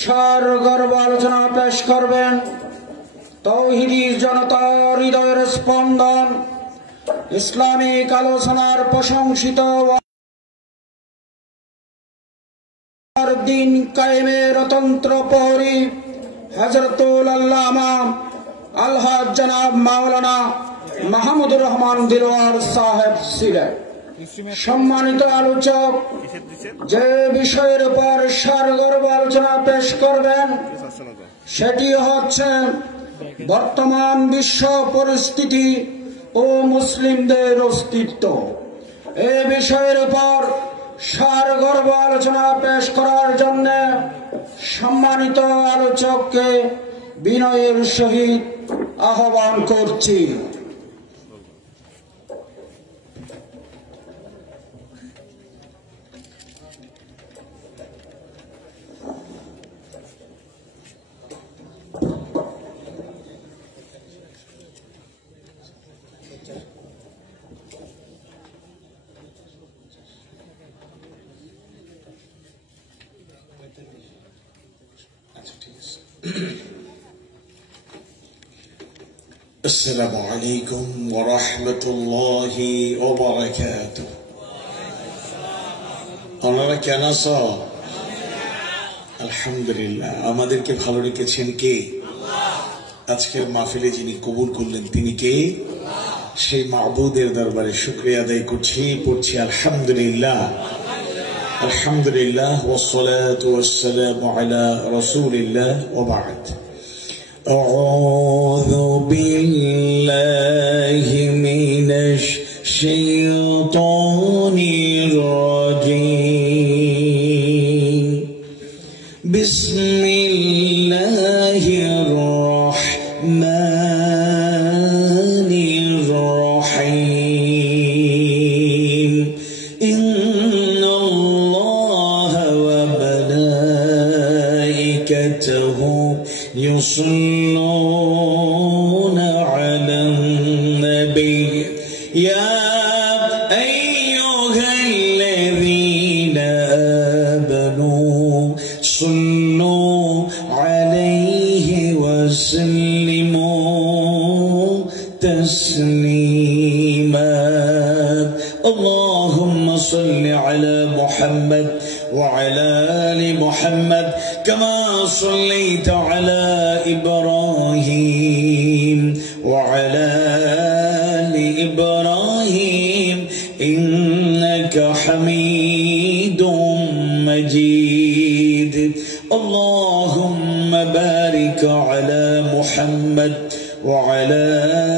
সারগর্ভ আলোচনা পেশ করবেন তৌহিদি জনতার হৃদয়ের স্পন্দন, ইসলামিক আলোচনার প্রশংসিত দিন কায়েমের অতন্ত্র প্রহরী হযরতুল আল্লামা আলহাজ জনাব মাওলানা মাহমুদুর রহমান দিলওয়ার সাহেব সিলেট। সম্মানিত আলোচক যে বিষয়ের উপর সারগর্ভ আলোচনা পেশ করবেন সেটি হচ্ছে বর্তমান বিশ্ব পরিস্থিতি ও মুসলিমদের অস্তিত্ব। এ বিষয়ের উপর সারগর্ভ আলোচনা পেশ করার জন্য সম্মানিত আলোচককে বিনয়ের সহিত আহ্বান করছি। السلام عليكم ورحمة الله وبركاته. আপনারা কেন আছো? আলহামদুলিল্লাহ। আমাদেরকে ভালো রেখেছেন কে? আজকের মাহফিলে যিনি কবুল করলেন তিনি কে? সেই মাবুদের দরবারে শুকরিয়া আদায় করছি, পড়ছি আলহামদুলিল্লাহ। আলহামদুলিল্লাহ ওয়াসসালাতু ওয়াসসালামু আলা রাসূলিল্লাহ ওয়া বা'দ। أعوذ بالله من الشيطان الرجيم. بسم الله الرحمن الرحيم. إن الله وملائكته يصلون على النبي يا أيها الذين آمنوا صلوا عليه وسلموا تسليما. اللهم صل على محمد وعلى آل محمد كما صليت على إبراهيم وعلى آل إبراهيم إنك حميد مجيد. اللهم بارك على محمد وعلى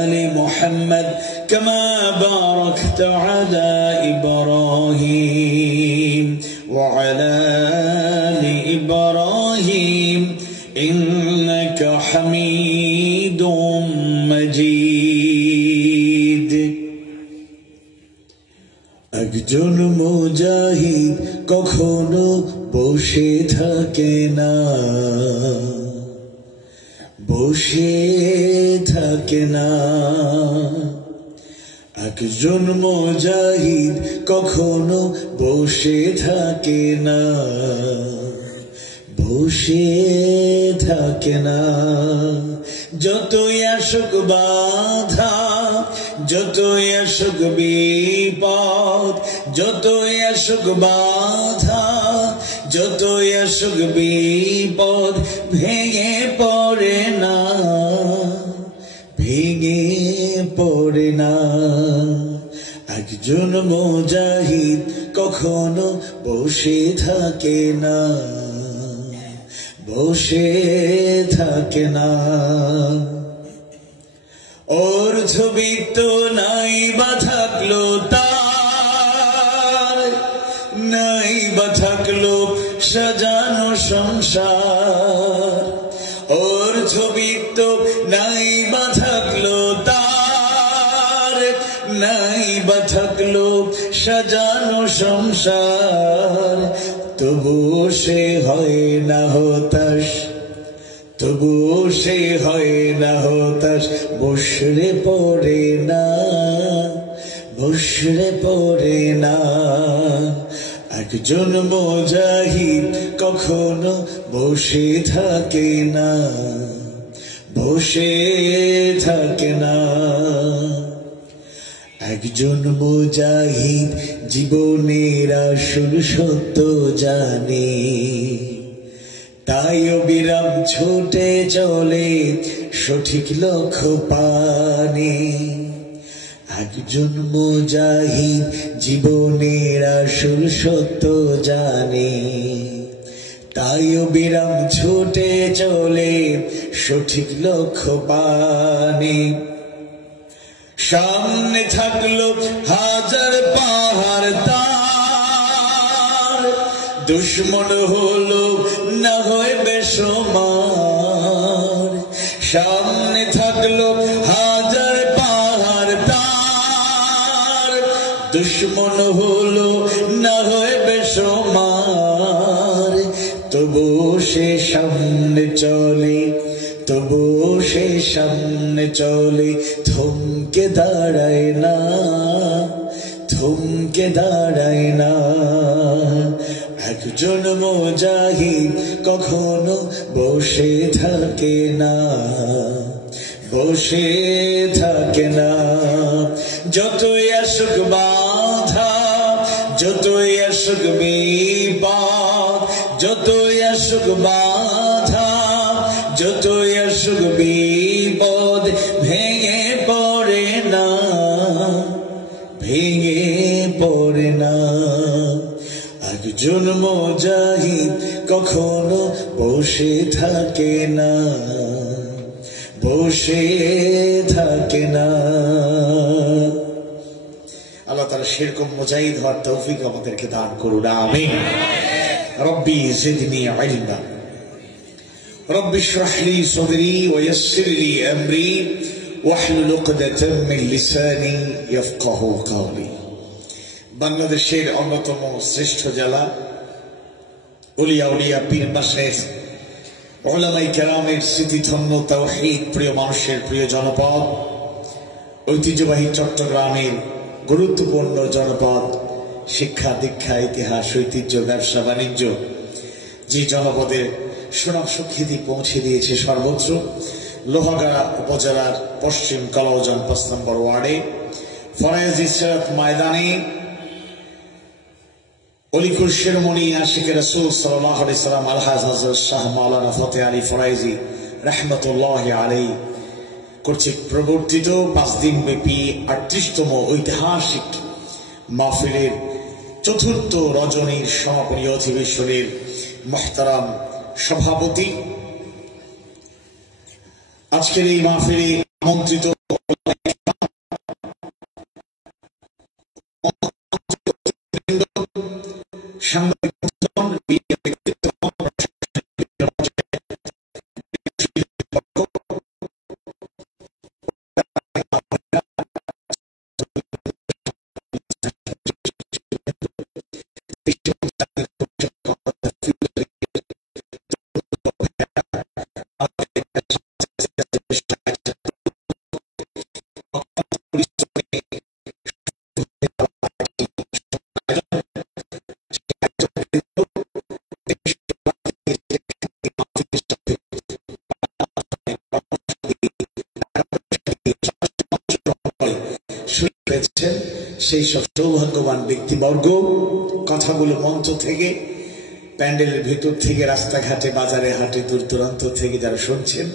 آل محمد كما باركت على إبراهيم وعلى آل إبراهيم إنك حميد مجيد. একজন মুজাহিদ কখনো বসে থাকে না, বসে থাকে না। একজন মুজাহিদ কখনো বসে থাকে না, বসে থাকে না। যতই আসুক বাধা, যতই আসুক বিপদ, যতই আসুক বাধা, যতই আসুক বিপদ, ভেঙে পড়ে না, ভেঙে পড়ে না। একজন মুজাহিদ কখনো বসে থাকে না, বসে থাকে না। ওর ছবি তো নাই বা থাকলো তার, নাই বা থাকলো সাজানো সংসার। ওর ছবি তো নাই বা থাকলো তার, নাই বা থাকলো সাজানো সংসার। তবুও সে হয় না হতাশ, তবুও সে হয় না হতাশ। বসরে পড়ে না, বসরে পড়ে না। একজন মুজাহিদ কখনো বসে থাকে না, বসে থাকে না। একজন মুজাহিদ জীবনের আসল সত্য জানে, তাই অবিরাম ছুটে চলে সঠিক লক্ষ্য পানে। একজন মুজাহিদ জীবনের আসল সত্য জানে, তাই অবিরাম ছুটে চলে সঠিক লক্ষ্য পানে। সামনে থাকলো হাজার পাহাড় তার, দুশ্মন হলো না হয় বেসমার। সামনে থাকলো হাজার পাহাড় তার, দুশ্মন হলো না হয় বেসমার। তবু সে সামনে চলে, তবু সে সামনে চলে, থমকে দাঁড়ায় না, থমকে দাঁড়ায় না। একজন মুজাহিদ কখনো বসে থাকে না, বসে থাকে না। যতই আসুক বাধা, যতই আসুক বিপদ, যতই আসুক বাধা, যতই আসুক বিপদ, ভেঙে পড়ে না, ভেঙে পড়ে না। একজন মুজাহিদ কখনো বসে থাকে না, বসে থাকে না। আল্লাহ তাআলা সেরকম মুজাহিদ হওয়ার তৌফিক আমাদেরকে দান করুন, আমিন। রব্বি জিদনি ইলমা, রব্বি ইশরাহ লি সাদরি ওয়া ইয়াসসির লি আমরি ওয়াহলুল উকদাতাম মিন লিসানি ইয়াফকাহু কাওলি। বাংলাদেশের অন্যতম শ্রেষ্ঠ জেলা, উলিয়া উলিয়া পীর মাশায়েখ উলামায়ে কেরামের স্মৃতিধন্য তাওহীদ প্রিয় মানুষের প্রিয় জনপদ, ঐতিহ্যবাহী চট্টগ্রামের গুরুত্বপূর্ণ জনপদ, শিক্ষা দীক্ষা ইতিহাস ঐতিহ্য ব্যবসা বাণিজ্য যে জনপদের সুনাম সুখ্যাতি পৌঁছে দিয়েছে সর্বত্র, লোহাগাড়া উপজেলার পশ্চিম কালাউজান ৫ নম্বর ওয়ার্ডে ফরায়েজি সিরাত ময়দানে অলিকুল শিরোমণি আশিকে রাসূল সাল্লাল্লাহু আলাইহি সাল্লাম আলহাজ হযরত শাহ মাওলানা ফতেহ আলী ফরায়েজি রাহমাতুল্লাহি আলাইহি কর্তৃক প্রবর্তিত ৫ দিন ব্যাপী ৩৮তম ঐতিহাসিক মাহফিলের চতুর্থ রজনীর সমাপনী অধিবেশনের মুহতারাম সভাপতি, আজকের এই মাহফিলে আমন্ত্রিত সেই সব সৌভাগ্যবান ব্যক্তিবর্গ কথাগুলো মঞ্চ থেকে, প্যান্ডেলের ভেতর থেকে, রাস্তাঘাটে, বাজারে হাটে, দূর দূরান্ত থেকে যারা শুনছেন,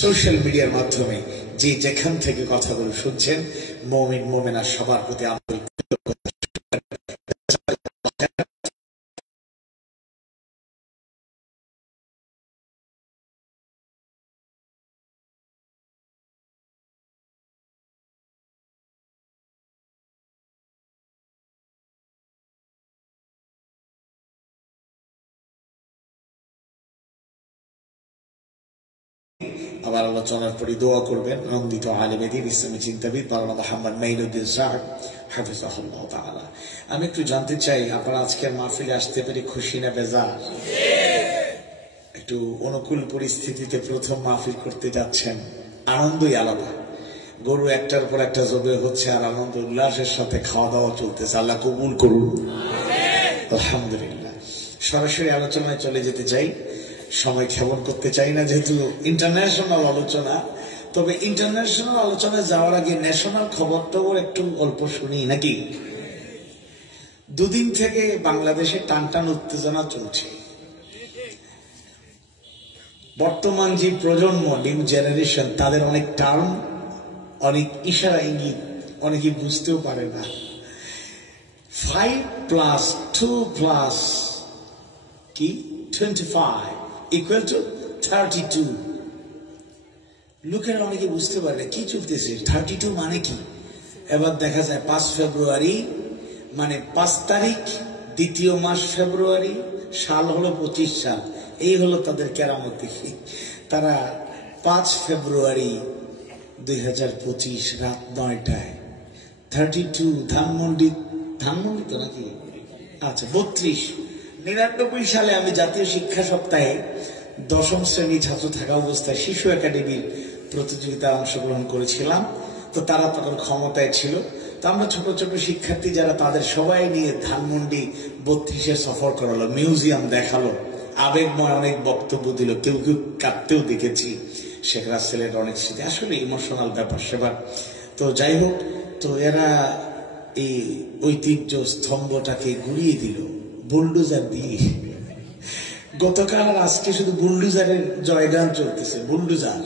সোশ্যাল মিডিয়ার মাধ্যমে যে যেখান থেকে কথাগুলো শুনছেন, মুমিন মুমিনা সবার প্রতি আন্তরিক আবার আলোচনার পরে দোয়া করবেন নন্দিত আলেম দ্বীন ইসলামী চিন্তাবিদ মাওলানা মুহাম্মদ মাইনুদ্দিন সাহেব হাফিজাহুল্লাহ তাআলা। আমি একটু জানতে চাই, আপনারা আজকের মাহফিলে আসতে পেরে খুশি না বেজার? একটু অনুকূল পরিস্থিতিতে প্রথম মাহফিল করতে যাচ্ছেন, আনন্দই আলাদা। গরু একটার পর একটা জবে হচ্ছে আর আনন্দ উল্লাসের সাথে খাওয়া দাওয়া চলতেছে। আল্লাহ কবুল করুন। আলহামদুলিল্লাহ। সরাসরি আলোচনায় চলে যেতে চাই, সময় ক্ষেপণ করতে চাই না, যেহেতু ইন্টারন্যাশনাল আলোচনা। তবে ইন্টারন্যাশনাল আলোচনায় যাওয়ার আগে ন্যাশনাল খবরটাও একটু অল্প শুনি নাকি। দুদিন থেকে বাংলাদেশে টানটান উত্তেজনা চলছে। বর্তমান যে প্রজন্ম, নিউ জেনারেশন, তাদের অনেক টার্ম, অনেক ইশারা ইঙ্গিত অনেকে বুঝতেও পারে না। 5 + 2 + কি 25 = 32। লোকেরা অনেকে বুঝতে পারে না কি চলতেছে, 32 মানে কি। এবার দেখা যায় 5 ফেব্রুয়ারি মানে 5 তারিখ, দ্বিতীয় মাস ফেব্রুয়ারি, সাল হলো 25 সাল। এই হলো তাদের কেরামতি। তারা 5 ফেব্রুয়ারি 2025 রাত 9টায় 32 ধানমন্ডি তো নাকি, আচ্ছা 32। 99 সালে আমি জাতীয় শিক্ষা সপ্তাহে 10ম শ্রেণী ছাত্র থাকা অবস্থায় শিশু একাডেমির প্রতিযোগিতায় অংশগ্রহণ করেছিলাম। তো তারা তখন ক্ষমতায় ছিল। তো আমরা ছোট ছোট শিক্ষার্থী যারা, তাদের সবাই নিয়ে ধানমন্ডি 32-এ সফর করালো, মিউজিয়াম দেখালো, আবেগময় অনেক বক্তব্য দিল, কেউ কেউ কাঁদতেও দেখেছি। শেখ রাসেলের অনেক স্মৃতি, আসলে ইমোশনাল ব্যাপার সেবার। তো যাই হোক, তো এরা এই ঐতিহ্য স্তম্ভটাকে গুড়িয়ে দিল বুলডোজার দিয়ে। গতকাল আর আজকে শুধু বুলডোজারের জয়গান চলতেছে, বুলডোজার।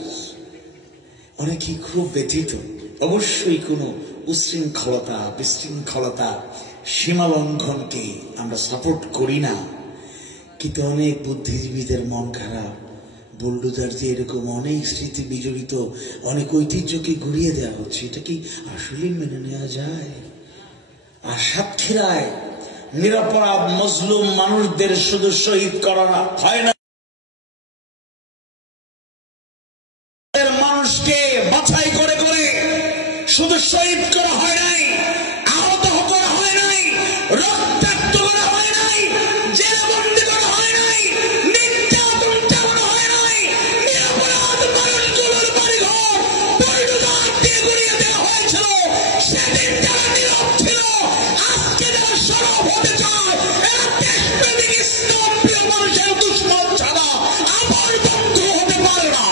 অনেকেই খুব ব্যথিত। অবশ্যই কোনো উশৃঙ্খলতা, বিশৃঙ্খলতা, সীমা লঙ্ঘনকে আমরা সাপোর্ট করি না, কিন্তু অনেক বুদ্ধিজীবীদের মন খারাপ। বুলডোজার দিয়ে এরকম অনেক স্মৃতি বিজড়িত অনেক ঐতিহ্যকে ঘুরিয়ে দেওয়া হচ্ছে, এটা কি আসলে মেনে নেওয়া যায়? আর সাতক্ষীরায় নিরপরাধ মজলুম মানুষদের শুধু শহীদ করা হয় না, মানুষকে বাছাই করে করে শুধু শহীদ করা হয় নাই, আহত করা হয় নাই, রক্তাক্ত করা হয় নাই, জেলবন্দি করা হয় নাই, নির্যাতন চালানো হয় নাই, নিরপরাধ মানুষগুলোর বাড়িঘর বুলডোজার দিয়ে গুড়িয়ে দেওয়া হয়েছিল। সেদিন যারা নীরব ছিল, আজকে যারা সরব হতে চায়, এরা দেশপ্রেমিক ইসলাম প্রিয় মানুষের দুশ্মন ছাড়া আমার বন্ধু হতে পারে না।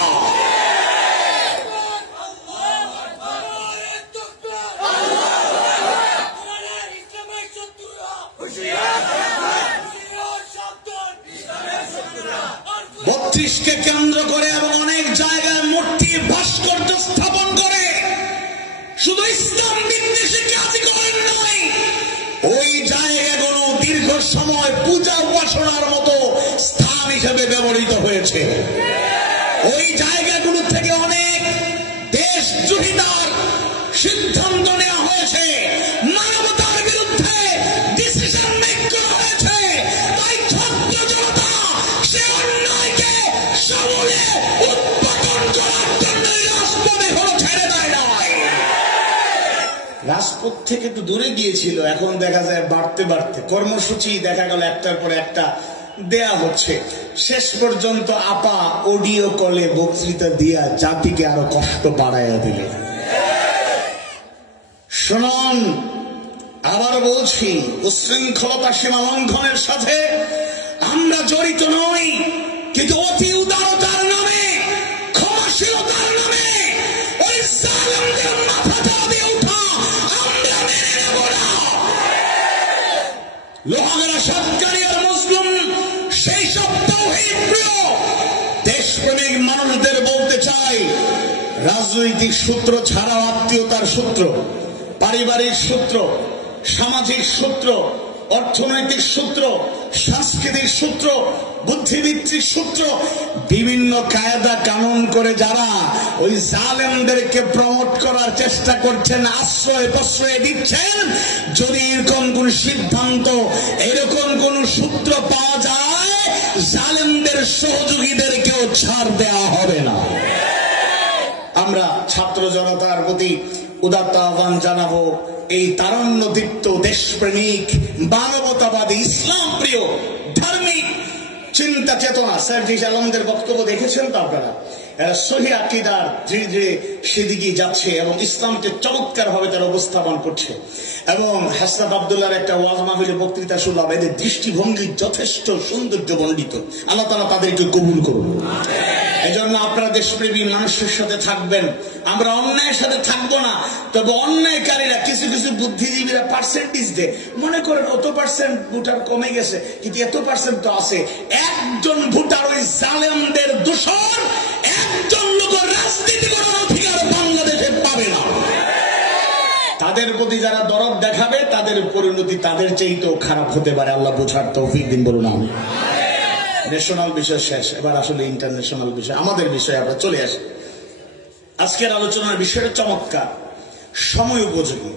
কে কেন্দ্র করে এবং অনেক জায়গায় মূর্তি ভাস্কর্য স্থাপন করে শুধু ইসলাম বিদ্বেষী কাজ করেন নয়, ওই জায়গাগুলো দীর্ঘ সময় পূজা উপাসনার মতো স্থান হিসেবে ব্যবহৃত হয়েছে। ওই জায়গাগুলো থেকে অনেক দেশদ্রোহিতার সিদ্ধান্ত নেওয়া হয়েছে, মানবতার বিরুদ্ধে ডিসিশন মেক করা হয়েছে। তাই ছাত্র জনতা সে অন্যায়কে সমূলে উৎপাদন করার জন্য রাজপথে হলো ছেড়ে দেয় নয়। রাজপথ থেকে একটু দূরে গিয়েছিল, এখন দেখা যায় বাড়তে বাড়তে কর্মসূচি দেখা গেল একটার পর একটা দেয়া হচ্ছে। শেষ পর্যন্ত আপা অডিও কলে বক্তৃতা দিয়া জাতিকে আরো কষ্ট বাড়াইয়া দিলে। শুনুন, আবার বলছি, উশৃঙ্খলতা সীমা লঙ্ঘনের সাথে আমরা জড়িত নই, কিন্তু অতি উদারতার নামে, ক্ষমাশীলতার নামে ওই জালেমদের মাথা চাপিয়ে ওঠা আমরা মেনে নেব না। লোহাগড়া সাতকারিয়ার মুসলিম সেই সব তাওহীদ প্রিয় দেশপ্রেমিক মানুষদের বলতে চাই, রাজনৈতিক সূত্র ছাড়াও আত্মীয়তার সূত্র, পারিবারিক সূত্র, সামাজিক সূত্র, অর্থনৈতিক সূত্র, সাংস্কৃতিক সূত্র, বুদ্ধিবৃত্তিক সূত্র, বিভিন্ন কায়দা কানুন করে যারা ওই জালেমদেরকে প্রমোট করার চেষ্টা করছেন, আশ্রয় প্রশ্রয় দিচ্ছেন, যদি এরকম কোন সিদ্ধান্ত, এরকম কোন সূত্র পাওয়া যায়, জালেমদের সহযোগীদেরকেও ছাড় দেওয়া হবে না। আমরা ছাত্র জনতার প্রতি উদাত্ত আহ্বান জানাবো, এই তারুণ্যদীপ্ত দেশপ্রেমিক মানবতাবাদী ইসলাম প্রিয় ধার্মিক চিন্তা চেতনা, স্যার জি আলমদের বক্তব্য দেখেছেন তো আপনারা, এরা সহিহ আকীদার ধীরে ধীরে সেদিকে যাচ্ছে এবং ইসলামকে চমৎকার ভাবে তারা উপস্থাপন করছে। এবং হাসনাত আব্দুল্লাহর একটা ওয়াজ মাহফিলে বক্তৃতা শুনলাম, এদের দৃষ্টিভঙ্গি যথেষ্ট সৌন্দর্যমণ্ডিত। আল্লাহ তাআলা তাদেরকে কবুল করুন। এজন্য আপনারা দেশপ্রেমী মানুষের সাথে থাকবেন, আমরা অন্যায়ের সাথে থাকবো না। তবে অন্যায়কারীরা কিছু কিছু বুদ্ধিজীবীরা পার্সেন্টেজ দেয়, মনে করেন অত পার্সেন্ট ভোটার কমে গেছে, কিন্তু এত পার্সেন্ট তো আছে। একজন ভোটার ওই জালেমদের দোষর একজন লোক রাজনীতি করার অধিকার বাংলাদেশে পাবে না। তাদের প্রতি যারা দরদ দেখাবে তাদের পরিণতি তাদের চাইতেও খারাপ হতে পারে। আল্লাহ বোঝার তৌফিক দিন, বলুন আমি। ন্যাশনাল বিষয় শেষ, এবার আসলে ইন্টারন্যাশনাল বিষয়, আমাদের বিষয়ে আমরা চলে আসি। আজকের আলোচনার বিষয়টা চমৎকার, সময় উপযোগী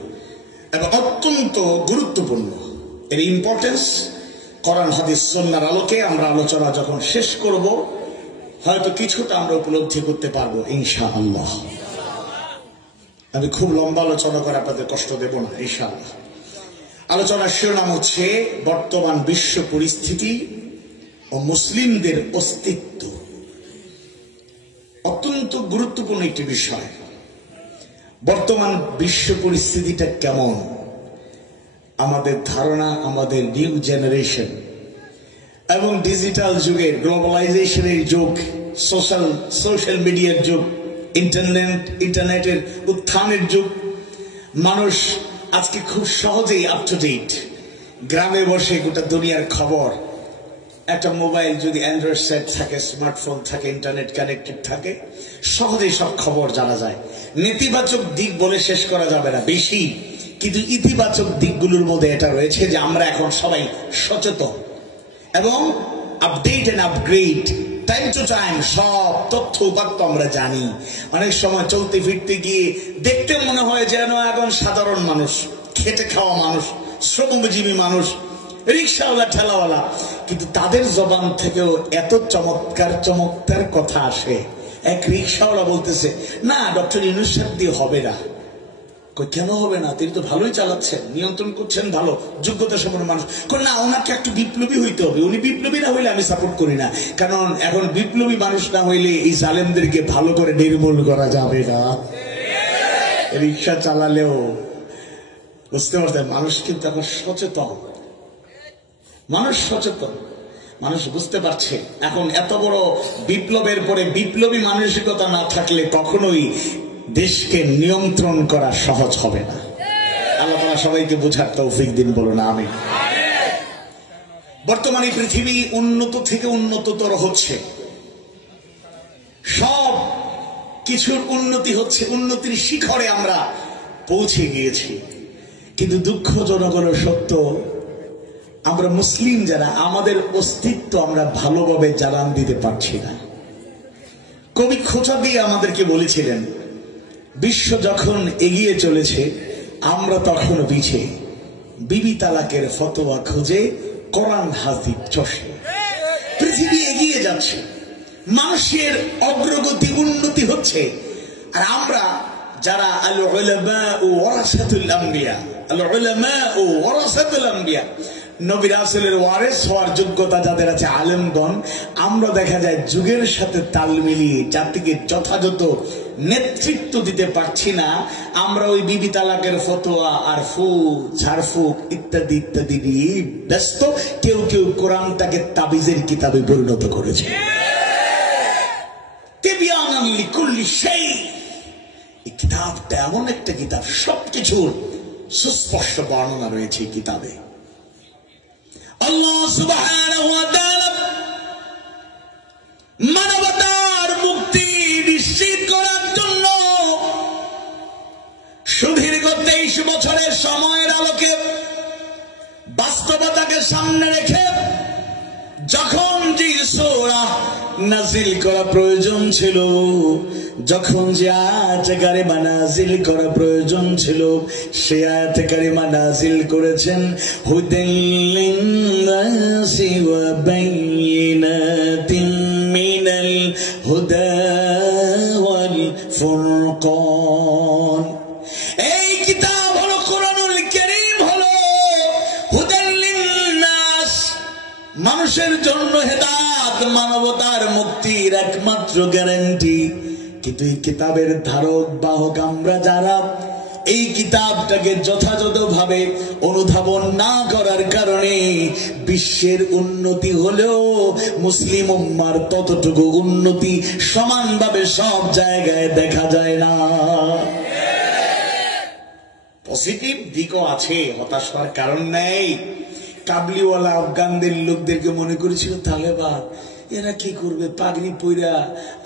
এবং অত্যন্ত গুরুত্বপূর্ণ। এর ইম্পর্টেন্স কোরআন হাদিস সুন্নাহর আলোকে আমরা আলোচনা যখন শেষ করব, হয়তো কিছুটা আমরা উপলব্ধি করতে পারবো ইনশাআল্লাহ। আমি খুব লম্বা আলোচনা করে আপনাদের কষ্ট দেব না ইনশাআল্লাহ। আলোচনার শিরোনাম হচ্ছে বর্তমান বিশ্ব পরিস্থিতি ও মুসলিমদের অস্তিত্ব। অত্যন্ত গুরুত্বপূর্ণ একটি বিষয়। বর্তমান বিশ্ব পরিস্থিতিটা কেমন, আমাদের ধারণা, আমাদের নিউ জেনারেশন এবং ডিজিটাল যুগের, গ্লোবালাইজেশনের যুগ, সোশ্যাল মিডিয়ার যুগ, ইন্টারনেটের উত্থানের যুগ। মানুষ আজকে খুব সহজেই আপ টু ডেট। গ্রামে বসে গোটা দুনিয়ার খবর, একটা মোবাইল যদি অ্যান্ড্রয়েড সেট থাকে, স্মার্টফোন থাকে, ইন্টারনেট কানেক্টেড থাকে, সহজেই সব খবর জানা যায়। নেতিবাচক দিক বলে শেষ করা যাবে না বেশি, কিন্তু ইতিবাচক দিকগুলোর মধ্যে এটা রয়েছে যে আমরা এখন সবাই সচেতন এবং update and upgrade, time to time সব তথ্য উপাত্ত আমরা জানি। অনেক সময় চলতে ফিরতে গিয়ে দেখতে মনে হয় যেন এখন সাধারণ মানুষ, খেটে খাওয়া মানুষ, শ্রমজীবী মানুষ, রিক্সাওয়ালা, ঠেলাওয়ালা, কিন্তু তাদের জবান থেকেও এত চমৎকার চমৎকার কথা আসে। এক রিক্সাওয়ালা বলতেছে, না ডক্টর ইউনূস সাহেব দিয়ে হবে না। কেন হবে না? তিনি তো ভালোই চালাচ্ছেন, নিয়ন্ত্রণ করছেন, ভালো যোগ্যতা সম্পন্ন মানুষ। না, ওনাকে একটু বিপ্লবী হইতে হবে। উনি বিপ্লবী না হইলে আমি সাপোর্ট করি না, কারণ এখন বিপ্লবী মানুষ না হইলে এই জালেমদেরকে ভালো করে নির্মূল করা যাবে না। রিক্সা চালালেও বুঝতে পারতেন মানুষ কিন্তু এখন সচেতন, মানুষ সচেতন, মানুষ বুঝতে পারছে। এখন এত বড় বিপ্লবের পরে বিপ্লবী মানসিকতা না থাকলে কখনোই দেশকে নিয়ন্ত্রণ করা সহজ হবে না। আল্লাহ তাআলা সবাইকে বোঝার তৌফিক দিন, বলুন আমিন। বর্তমানে পৃথিবী উন্নত থেকে উন্নততর হচ্ছে, সব কিছুর উন্নতি হচ্ছে, উন্নতির শিখরে আমরা পৌঁছে গিয়েছি। কিন্তু দুঃখজনক হলো সত্য, আমরা মুসলিম যারা, আমাদের অস্তিত্ব আমরা ভালোভাবে জানান দিতে পারছি না। কবি খোঁচা দিয়ে আমাদেরকে বলেছিলেন, বিশ্ব যখন এগিয়ে চলেছে আমরা তখন পিছে, বিবি তালাকের ফতোয়া খুঁজে কোরআন হাদিস চষে। পৃথিবী এগিয়ে যাচ্ছে, মানুষের অগ্রগতি উন্নতি হচ্ছে, আর আমরা যারা আল উলামা ও ওয়ারাসাতুল আম্বিয়া, আল উলামা ও ওয়ারাসাতুল আম্বিয়া, নবী রাসূলের ওয়ারিস হওয়ার যোগ্যতা যাদের আছে, আলেমগণ, আমরা দেখা যায় যুগের সাথে তাল মিলিয়ে জাতিকে যথাযথ নেতৃত্ব দিতে পারছি না। আমরা ওই বিবি তালাকের ফতোয়া আর ঝাড়ফুঁক ইত্যাদি ইত্যাদি নিয়ে ব্যস্ত। কেউ কেউ কোরআনটাকে তাবিজের কিতাবে পরিণত করেছে। তিবয়ানান লিকুল্লি শাই, এই কিতাবটা এমন একটা কিতাব, সবকিছুর সুস্পষ্ট বর্ণনা রয়েছে এই কিতাবে। আল্লাহ সুবহানাহু ওয়া তাআলা মানবতার মুক্তি নিশ্চিত করার জন্য সুদীর্ঘ 23 বছরের সময়ের আলোকে বাস্তবতাকে সামনে রেখে যখন যে সূরা নাজিল করা প্রয়োজন ছিল, যখন যে আয়াতে কারিমা নাজিল করা প্রয়োজন ছিল, সে আয়াতে কারিমা নাজিল করেছেন। হুদাল লিন-নাসি ওয়া বাইয়িনাতিন মিনাল হুদা ওয়াল ফুরকান। এই কিতাব হলো কোরআনুল কারীম, হলো হুদাল লিন-নাস, মানুষের জন্য হেদায়েত, মানবতার মুক্তির একমাত্র গ্যারান্টি। কিন্তু এই কিতাবের ধারক বাহক আমরা যারা, এই কিতাবটাকে যথাযথভাবে অনুধাবন না করার কারণে বিশ্বের উন্নতি হলেও মুসলিম উম্মার ততটুকু উন্নতি সমানভাবে সব জায়গায় দেখা যায় না। পজিটিভ দিকও আছে, হতাশ হওয়ার কারণ নেই। কাবলিওয়ালা আফগানদের লোকদেরকে মনে করেছিল তালেবান, এরা কি করবে পাগড়ি পইরা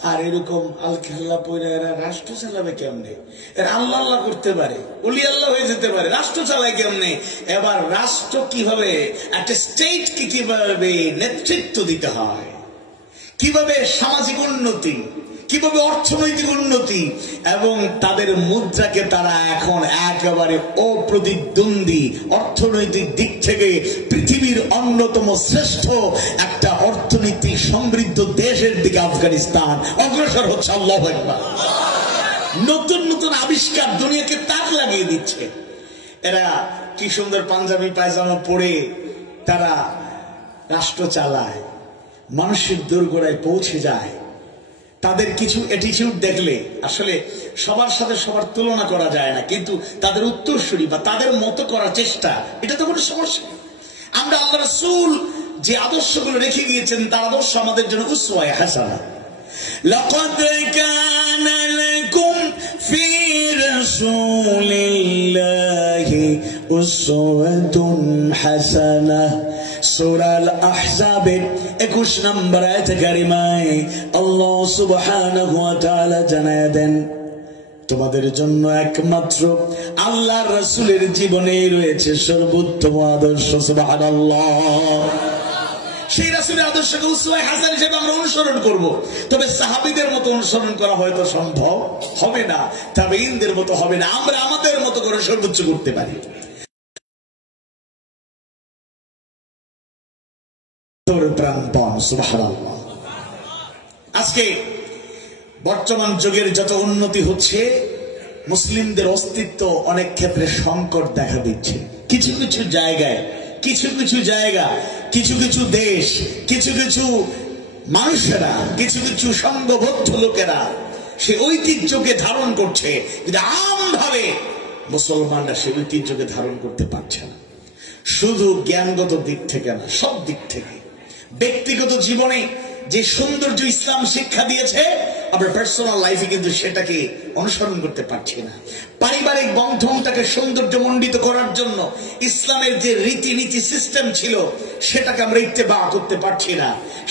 আর এরকম আল খেল্লা পইরা এরা রাষ্ট্র চালাবে কেমনে? এরা আল্লাহ আল্লাহ করতে পারে, ওলি আল্লাহ হয়ে যেতে পারে, রাষ্ট্র চালায় কেমনে? এবার রাষ্ট্র কিভাবে, একটা স্টেটকে কিভাবে নেতৃত্ব দিতে হয়, কিভাবে সামাজিক উন্নতি, কিভাবে অর্থনৈতিক উন্নতি, এবং তাদের মুদ্রাকে তারা এখন একেবারে অপ্রতিদ্বন্দ্বী অর্থনৈতিক দিক থেকে পৃথিবীর অন্যতম শ্রেষ্ঠ একটা অর্থনৈতিক সমৃদ্ধ দেশের দিকে আফগানিস্তান অগ্রসর হচ্ছে। আল্লাহু আকবার। নতুন নতুন আবিষ্কার দুনিয়াকে তাক লাগিয়ে দিচ্ছে। এরা কি সুন্দর পাঞ্জাবি পায়জামা পরে তারা রাষ্ট্র চালায়, মানুষের দোরগোড়ায় পৌঁছে যায়। তাদের কিছু অ্যাটিটিউড দেখলে আসলে সবার সাথে সবার তুলনা করা যায় না, কিন্তু তাদের উত্তরসূরি বা তাদের মতো করার চেষ্টা, এটা তো কোনো সমস্যা। আমরা আল্লাহ রাসূল যে আদর্শগুলো রেখে গিয়েছেন তার আদর্শ আমাদের জন্য উসওয়ায়ে হাসানাহ। লাকাদ কানা লাকুম ফি রাসূলিল্লাহি উসওয়াতুন হাসানাহ। সূরা আল আহজাবের 21 নম্বর আয়াত কারিমায় আল্লাহ সুবহানাহু ওয়া তাআলা জানায় দেন, তোমাদের জন্য একমাত্র আল্লাহর রাসূলের জীবনে রয়েছে সর্বোত্তম আদর্শ। সুবহানাল্লাহ। সেই রাসূলের আদর্শকে উসওয়ায়ে হাসানাহ হিসেবে আমরা অনুসরণ করব। তবে সাহাবীদের মতো অনুসরণ করা হয়তো সম্ভব হবে না, তাবেঈনদের মতো হবে না। আমরা আমাদের মতো করে সর্বোচ্চ করতে পারি। আজকে বর্তমান যুগের যত উন্নতি হচ্ছে, মুসলিমদের অস্তিত্ব অনেক ক্ষেত্রে সংকট দেখা দিচ্ছে। কিছু কিছু জায়গায়, কিছু কিছু দেশ, কিছু কিছু মানুষেরা, কিছু কিছু সংঘবদ্ধ লোকেরা সে ঐতিহ্যকে ধারণ করছে, কিন্তু আমভাবে মুসলমানরা সে ঐতিহ্যকে ধারণ করতে পারছে না। শুধু জ্ঞানগত দিক থেকে না, সব দিক থেকে। ব্যক্তিগত জীবনে যে সৌন্দর্য ইসলাম শিক্ষা দিয়েছে, আমরা পার্সোনাল লাইফে কিন্তু সেটাকে অনুসরণ করতে পারছি না। পারিবারিক বন্ধনটাকে সৌন্দর্যমণ্ডিত করার জন্য ইসলামের যে রীতিনীতি সিস্টেম ছিল সেটাকে আমরা ইত্তেবা করতে পারছি না।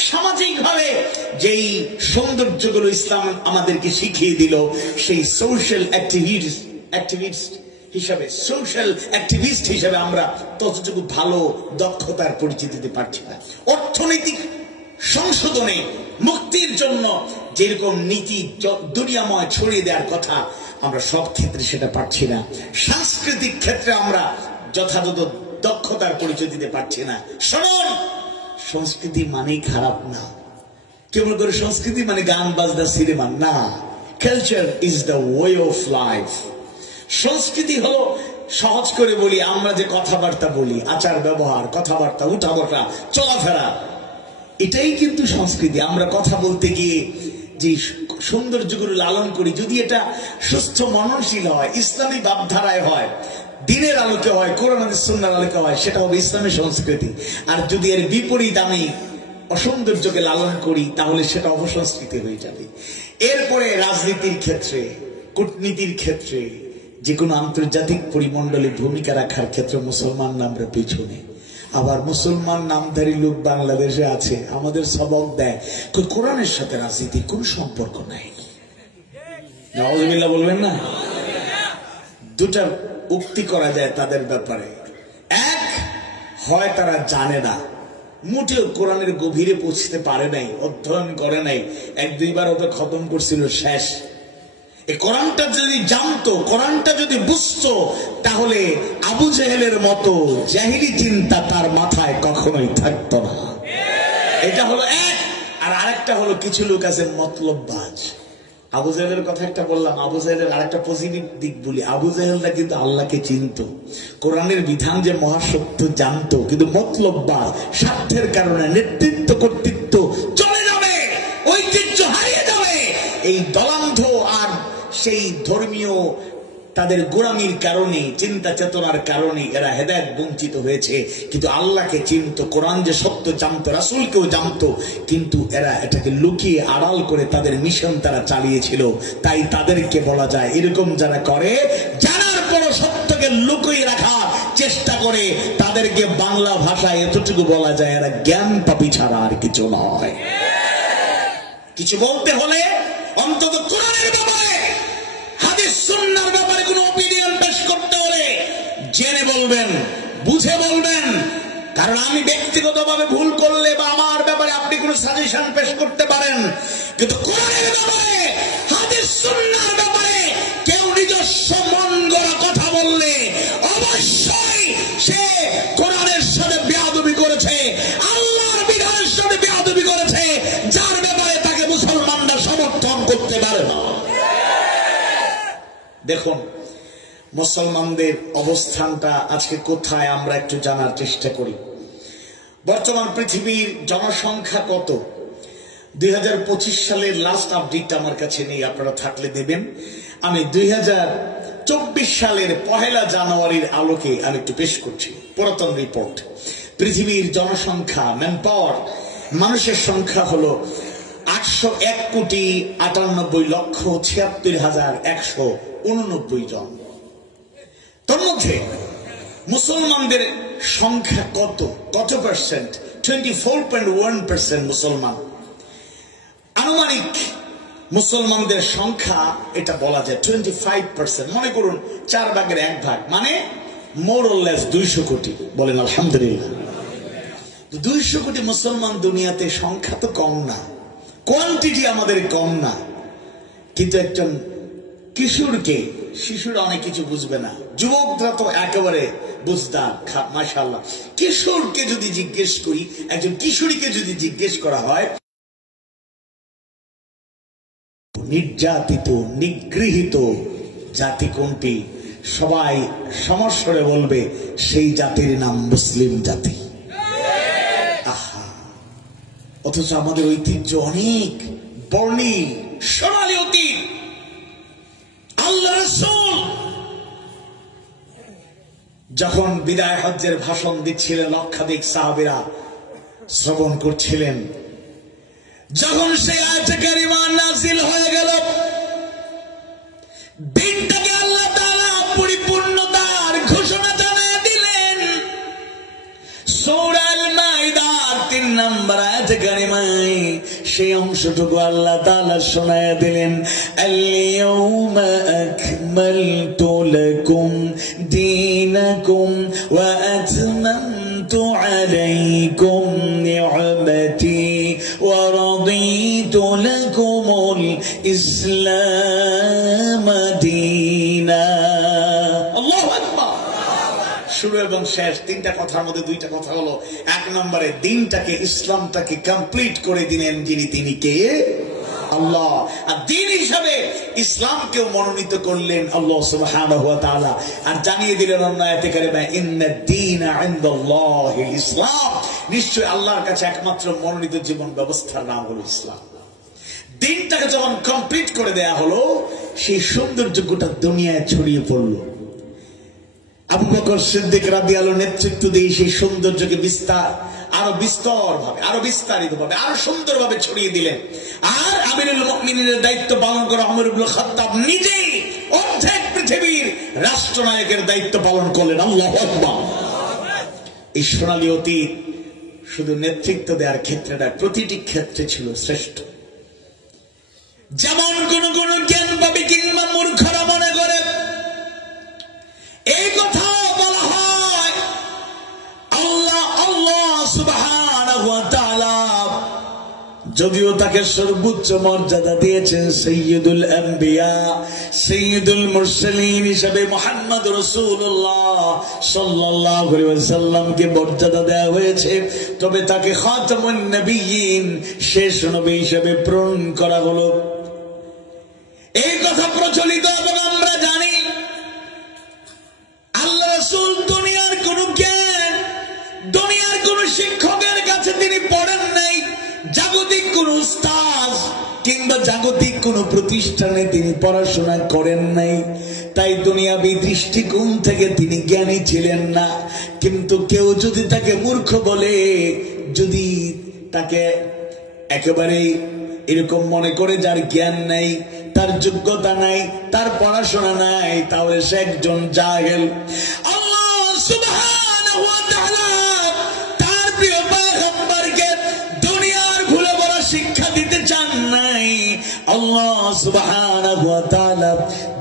সামাজিকভাবে যেই সৌন্দর্যগুলো ইসলাম আমাদেরকে শিখিয়ে দিল, সেই সোশ্যাল অ্যাক্টিভিস্ট হিসেবে আমরা ততটুকু ভালো দক্ষতার পরিচয় দিতে পারছি না। অর্থনৈতিক সংশোধনে মুক্তির জন্য যেরকম নীতি দুনিয়াময় ছড়িয়ে দেওয়ার কথা, আমরা সব ক্ষেত্রে সেটা পারছি না। সাংস্কৃতিক ক্ষেত্রে আমরা যথাযথ দক্ষতার পরিচয় দিতে পারছি না। শুনুন, সংস্কৃতি মানেই খারাপ না। কেমন করে সংস্কৃতি মানে গান বাজনা সিনেমা না। Culture is the way of life. সংস্কৃতি হলো, সহজ করে বলি, আমরা যে কথাবার্তা বলি, আচার ব্যবহার, কথাবার্তা, উঠা বসা, চলাফেরা, এটাই কিন্তু সংস্কৃতি। আমরা কথা বলতে গিয়ে যে সৌন্দর্যগুলো লালন করি, যদি এটা সুস্থ মননশীল হয়, ইসলামী ভাবধারায় হয়, দিনের আলোকে হয়, কোরআন হাদিস সুন্নাহর আলোকে হয়, সেটা হবে ইসলামী সংস্কৃতি। আর যদি এর বিপরীত আমি অসৌন্দর্যকে লালন করি, তাহলে সেটা অপসংস্কৃতি হয়ে যাবে। এরপরে রাজনীতির ক্ষেত্রে, কূটনীতির ক্ষেত্রে, যে কোনো আন্তর্জাতিক পরিমণ্ডলে ভূমিকা রাখার ক্ষেত্রে মুসলমান আমরা পিছনে। আবার মুসলমান নামধারী লোক বাংলাদেশে আছে, আমাদের সবক দেয় কোরআনের সাথে রাজনীতির কোন সম্পর্ক নাই। নাউযুবিল্লাহ বলবেন না? দুটা উক্তি করা যায় তাদের ব্যাপারে। এক, হয় তারা জানে না, মোটেও কোরআনের গভীরে পৌঁছতে পারে নাই, অধ্যয়ন করে নাই, এক দুইবার ওটা খতম করছিল, শেষ। এই কোরআনটা যদি জানতো, কোরআনটা যদি বুঝতো, তাহলে আবু জেহেলের মতো জাহিলি চিন্তা তার মাথায় কখনোই থাকতো না। এটা হলো এক। আর আরেকটা হলো, কিছু লোক আছে মতলববাজ। আবু জেহেলের কথা একটা বললাম, আবু জেহেলের আরেকটা পজিটিভ দিক বলি। আবু জেহেলরা কিন্তু আল্লাহকে চিনতো, কোরআনের বিধান যে মহাসত্য জানতো, কিন্তু মতলববাজ, স্বার্থের কারণে নেতৃত্ব কর্তৃত্ব চলে এই দলান্ধ আর সেই ধর্মীয় তাদের গোলামির কারণে, চিন্তা চেতনার কারণে এরা হেদায়েত বঞ্চিত হয়েছে। কিন্তু আল্লাহকে চিনত, কোরআন যে সত্য জানতো, রাসূলকেও জানতো, কিন্তু এরা এটাকে লুকিয়ে আড়াল করে তাদের মিশন তারা চালিয়েছিল। তাই তাদেরকে বলা যায় এরকম যারা করে, জানার পরও সত্যকে লুকিয়ে রাখার চেষ্টা করে, তাদেরকে বাংলা ভাষায় এতটুকু বলা যায় এরা জ্ঞান পাপী ছাড়া আর কিছু নয়। কিছু বলতে হলে অন্তত কোরআনের ব্যাপারে, হাদিস সুন্নাহর ব্যাপারে কোনো অপিনিয়ন পেশ করতে হলে জেনে বলবেন, বুঝে বলবেন। কারণ আমি ব্যক্তিগতভাবে ভুল করলে বা আমার ব্যাপারে আপনি কোনো সাজেশন পেশ করতে পারেন, কিন্তু কোরআনের ব্যাপারে, হাদিস সুন্নাহর ব্যাপারে কেউ নিজস্ব মন গড়া কথা বললে অবশ্যই সে কোরআনের সাথে বেয়াদবি করেছে, আল্লাহর বিধানের সাথে বেয়াদবি করেছে, যার ব্যাপারে তাকে মুসলমানরা সমর্থন করতে পারে না। দেখুন মুসলমানদের অবস্থানটা আজকে কোথায় আমরা একটু জানার চেষ্টা করি। বর্তমান পৃথিবীর জনসংখ্যা কত? 2025 সালের লাস্ট আপডেট আমার কাছে নেই, আপনারা থাকলে দেবেন। আমি 2024 সালের 1 জানুয়ারির আলোকে আমি একটু পেশ করছি পুরাতন রিপোর্ট। পৃথিবীর জনসংখ্যা, ম্যান পাওয়ার, মানুষের সংখ্যা হলো 891,96,76,189 জন। তার মধ্যে মুসলমানদের সংখ্যা কত পার্সেন্ট? 24.1% মুসলমান। আনুমানিক মুসলমানদের সংখ্যা এটা বলা যায় 25%। মনে করুন 4 ভাগের 1 ভাগ, মানে মোর অর লেস 200 কোটি। বলেন আলহামদুলিল্লাহ। 200 কোটি মুসলমান দুনিয়াতে, সংখ্যা তো কম না, কোয়ান্টিটি আমাদের কম না। কিন্তু একজন কিশোরকে, শিশুরা অনেক কিছু বুঝবে না, যুবকরা তো একেবারে বুঝদার, মাশাআল্লাহ। কিশোরকে যদি জিজ্ঞেস করি, একজন কিশোরীকে যদি জিজ্ঞেস করা হয় নির্যাতিত, নিগৃহীত জাতি কোনটি, সবাই সমস্বরে বলবে সেই জাতির নাম মুসলিম জাতি। আহা, অথচ আমাদের ঐতিহ্য অনেক বর্ণিল, সোনালী অতীত। আল্লাহ রাসূল যখন বিদায় হজ্জের ভাষণ দিচ্ছিলেন, লক্ষাধিক সাহাবীরা শ্রবণ করছিলেন। যখন সেই আয়াতে কারিমা নাযিল হয়ে গেল, দিনটাকে আল্লাহ তাআলা পরিপূর্ণতার ঘোষণা জানিয়ে দিলেন। সূরা আল মাইদার 3 নম্বর আয়াতে কারিমায় সেই অংশটুকু আল্লাহ তাআলা শোনায়া দিলেন, আল-ইয়াউমা আকমালতু লাকুম দীনাকুম ওয়া আতমামতু আলাইকুম নি'মাতি ওয়া রাদিতু লাকুমুল ইসলাম দীনা। আল্লাহু আকবার। শুরু এবং শেষ 3টা কথার মধ্যে 2টা কথা হলো, 1 নম্বরে দিনটাকে, ইসলামটাকে কমপ্লিট করে দিলেন যিনি, তিনি কে? আল্লাহ। আর দিন হিসাবে ইসলামকেও মনোনীত করলেন আল্লাহ সুবহানাহু ওয়া তাআলা। আর জানিয়ে দিলেন অন্য আয়াতে কারিমা, ইন্নাদ দীনা ইনদাল্লাহিল ইসলাম, নিশ্চয় আল্লাহর কাছে একমাত্র মনোনীত জীবন ব্যবস্থার নাম হলো ইসলাম। দিনটাকে যখন কমপ্লিট করে দেয়া হলো, সেই সৌন্দর্য গোটা দুনিয়ায় ছড়িয়ে পড়লো। আবু বকর সিদ্দিক রাদিয়াল্লাহু নেতৃত্ব দিয়ে সেই সৌন্দর্যকে আরো বিস্তরভাবে, আরো বিস্তারিতভাবে, আরো সুন্দরভাবে ছড়িয়ে দিলেন। আর আমিরুল মুমিনিনের দায়িত্ব পালন করা ওমর ইবনে খাত্তাব নিজেই অর্ধেক পৃথিবীর রাষ্ট্রনায়কের দায়িত্ব পালন করলেন। আল্লাহু আকবার। এই সোনালী অতীত শুধু নেতৃত্ব দেওয়ার ক্ষেত্রে না, প্রতিটি ক্ষেত্রে ছিল শ্রেষ্ঠ। যেমন কোন জ্ঞান পাবে কিংবা মূর্খরা মনে করে এই কথা বলা হয়, আল্লাহ সুবহানাহু ওয়া তাআলা যদিও তাকে সর্বোচ্চ মর্যাদা দিয়েছেন সাইয়্যিদুল আম্বিয়া, সাইয়্যিদুল মুরসালিন হিসেবে মুহাম্মদ রাসূলুল্লাহ সাল্লাল্লাহু আলাইহি ওয়াসাল্লামকে মর্যাদা দেওয়া হয়েছে, তবে তাকে খাতামুন নবিয়্যিন, শেষ নবী হিসেবে প্রেরণ করা হলো। এই কথা প্রচলিত এবং আমরা জানি আল্লাহ রাসূল দুনিয়ার কোন জ্ঞান, দুনিয়ার কোন শিক্ষকের কাছে তিনি পড়েন নাই, জাগতিক কোন উস্তাদ কিংবা জাগতিক কোনো প্রতিষ্ঠানে তিনি পড়াশোনা করেন নাই, তাই দুনিয়াবী দৃষ্টিকোণ থেকে তিনি জ্ঞানী ছিলেন না। কিন্তু কেউ যদি তাকে মূর্খ বলে, যদি তাকে একেবারে এরকম মনে করে যার জ্ঞান নাই, তার যোগ্যতা নাই, তার পড়াশোনা নাই, তাহলে সে একজন জাহেল। আল্লাহ সুবহানাহু ওয়া তাআলা তার প্রিয় পয়গম্বরকে দুনিয়ার ভুলে বড় শিক্ষা দিতে চান নাই। আল্লাহ সুবহানাহু ওয়া তাআলা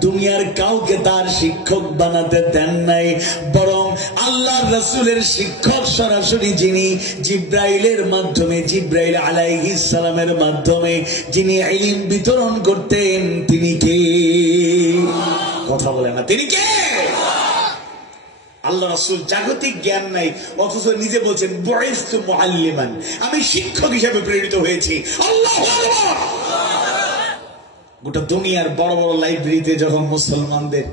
দুনিয়ার কাউকে তার শিক্ষক বানাতে দেন নাই, বরং আল্লাহর রাসূলের শিক্ষক সরাসরি যিনি জিব্রাইলের মাধ্যমে, জিব্রাইল আলাইহিস সালামের মাধ্যমে যিনি ইলম বিতরণ করতেন, তিনি কে? কথা বলে না, তিনি কে? আল্লাহ রাসূল জাগতিক জ্ঞান নাই, অথচ নিজে বলছেন বুইসতু মুআল্লিমান, আমি শিক্ষক হিসেবে প্রেরিত হয়েছি। আল্লাহু আকবার। গোটা দুনিয়ার বড় বড় লাইব্রেরিতে যখন মুসলমানদের,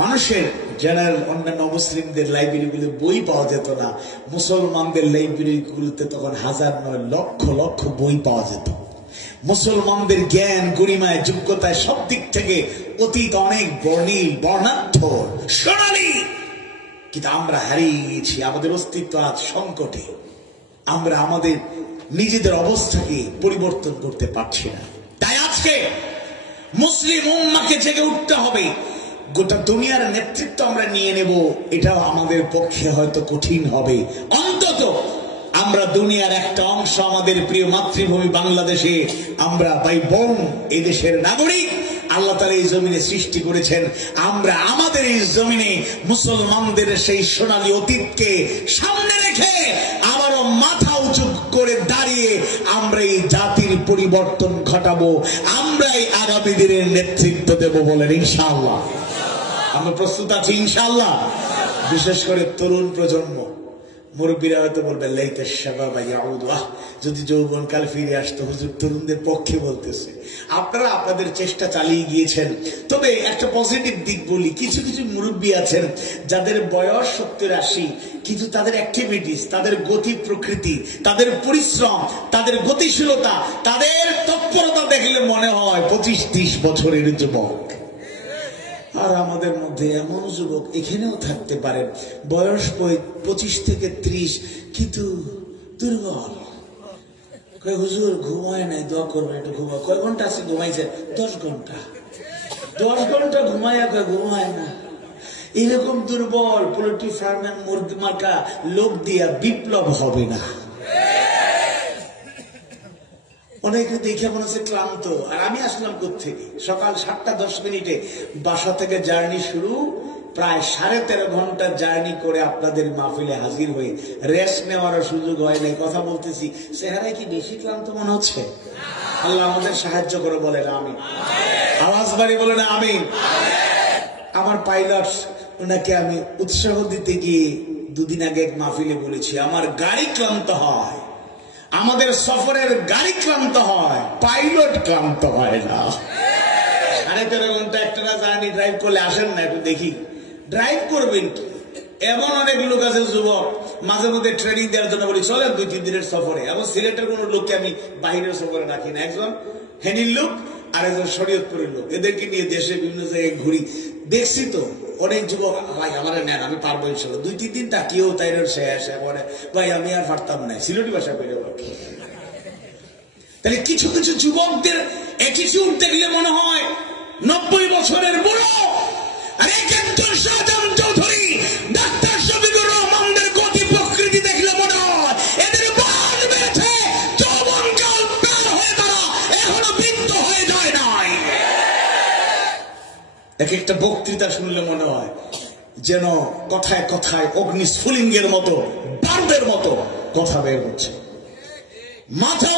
মানুষের জেনারেল অন্যান্য মুসলিমদের লাইব্রেরিগুলো বই পাওয়া যেত না, মুসলমানদের লাইব্রেরিগুলোতে তখন হাজার নয় লক্ষ লক্ষ বই পাওয়া যেত। মুসলমানদের জ্ঞান, গরিমায়, যোগ্যতায় সব দিক থেকে অতীত অনেক বর্ণিল, বর্ণাঢ্য, সোনালী। কিন্তু আমরা হারিয়ে গেছি, আমাদের অস্তিত্ব আজ সংকটে। আমরা আমাদের নিজেদের অবস্থাকে পরিবর্তন করতে পারছি না। তাই আজকে মুসলিম উম্মাহকে জেগে উঠতে হবে। গোটা দুনিয়ার নেতৃত্ব আমরা নিয়ে নেব, এটাও আমাদের পক্ষে হয়তো কঠিন হবে। অন্তত আমরা দুনিয়ার একটা অংশ, আমাদের প্রিয় মাতৃভূমি বাংলাদেশে আমরা বাই বোন এই দেশের নাগরিক। আল্লাহ তাআলা এই জমিনে সৃষ্টি করেছেন, আমরা আমাদের এই জমিনে মুসলমানদের সেই সোনালী অতীতকে সামনে রেখে আবারও মাথা উঁচু করে দাঁড়িয়ে আমরা এই জাতির পরিবর্তন ঘটাবো, আমরাই আগামী দিনের নেতৃত্ব দেব বলেন ইনশাআল্লাহ। আমরা প্রস্তুত আছি ইনশাআল্লাহ। বিশেষ করে তরুণ প্রজন্ম, মুরব্বীরা হয়তো বলবেন লাইতা শাবাবা ইয়াউদু, যদি যৌবনকাল ফিরে আসতো। হুজুর তরুণদের পক্ষে বলতেছে। আপনারা আপনাদের চেষ্টা চালিয়ে গিয়েছেন, তবে একটা পজিটিভ দিক বলি, কিছু কিছু মুরব্বী আছেন যাদের বয়স 70-80, কিন্তু তাদের অ্যাক্টিভিটিস, তাদের গতি প্রকৃতি, তাদের পরিশ্রম, তাদের গতিশীলতা, তাদের তৎপরতা দেখলে মনে হয় 25-30 বছরের যুবক। আর আমাদের মধ্যে এমন যুবক এখানেও থাকতে পারেন, বয়স 25 থেকে 30, কিন্তু দুর্বল। হুজুর ঘুমায় নাই, দোয়া করবেন একটু ঘুমা। কয় ঘন্টা আছে ঘুমাইছে? 10 ঘন্টা। 10 ঘন্টা ঘুমাইয়া ঘুমায় না। এরকম দুর্বল পোল্ট্রি ফার্মের মুরগি মার্কা লোক দিয়া বিপ্লব হবে না। অনেকে দেখে মনে হচ্ছে ক্লান্ত। আর আমি আসলাম কোত্থেকে? সকাল 7:10 বাসা থেকে জার্নি শুরু, প্রায় 13.5 ঘন্টা জার্নি করে আপনাদের মাহফিলে হাজির হয়ে রেস্ট নেওয়ার সুযোগ হয় নাই। কথা বলতেছি, চেহারায় কি বেশি ক্লান্ত মনে হচ্ছে? আল্লাহ আমাদের সাহায্য করে, বলেন আমিন। আওয়াজ বাড়ি বলেন আমিন। আমার পাইলট, ওনাকে আমি উৎসাহ দিতে গিয়ে 2 দিন আগে এক মাহফিলে বলেছি, আমার গাড়ি ক্লান্ত হয়, আমাদের সফরের গাড়ি ক্লান্ত হয়, পাইলট ক্লান্ত হয় না। 13.5 ঘন্টা একটা জার্নি ড্রাইভ করলে আসেন না, একটু দেখি ড্রাইভ করবেন কি। এমন অনেক লোক আছে যুবক, মাঝে মধ্যে ট্রেনিং দেওয়ার জন্য বলি চলেন 2-3 দিনের সফরে। এবং সিলেটের কোন লোককে আমি বাহিরের সফরে রাখি না, একজন হেনির লোক আর একজন শরীয়তপুরের লোক, এদেরকে নিয়ে দেশে বিভিন্ন জায়গায় ঘুরি। দেখছি তো অনেক যুবক, ভাই আমার নেন, আমি পারবো ইনশাল্লাহ। 2-3 দিন তাকিয়েও তাই শেষ, পরে ভাই আমি আর পারতাম না, সিলেটি ভাষা পেরে। তাহলে কিছু কিছু যুবকদের অ্যাটিটিউড দেখলে মনে হয় 90 বছরের বুড়ো। আর একজন শাহজাহান চৌধুরী, ডাক্তার শফিকুর রহমানদের গতি প্রকৃতি দেখলে মনে হয় এদের বয়স বেড়েছে, যৌবনকাল পার হয়ে তারা এখনো বৃদ্ধ হয়ে যায় নাই। এক একটা বক্তৃতা শুনলে মনে হয় যেন কথায় কথায় অগ্নিস্ফুলিঙ্গের মতো, বারুদের মতো কথা বের হচ্ছে। মাথা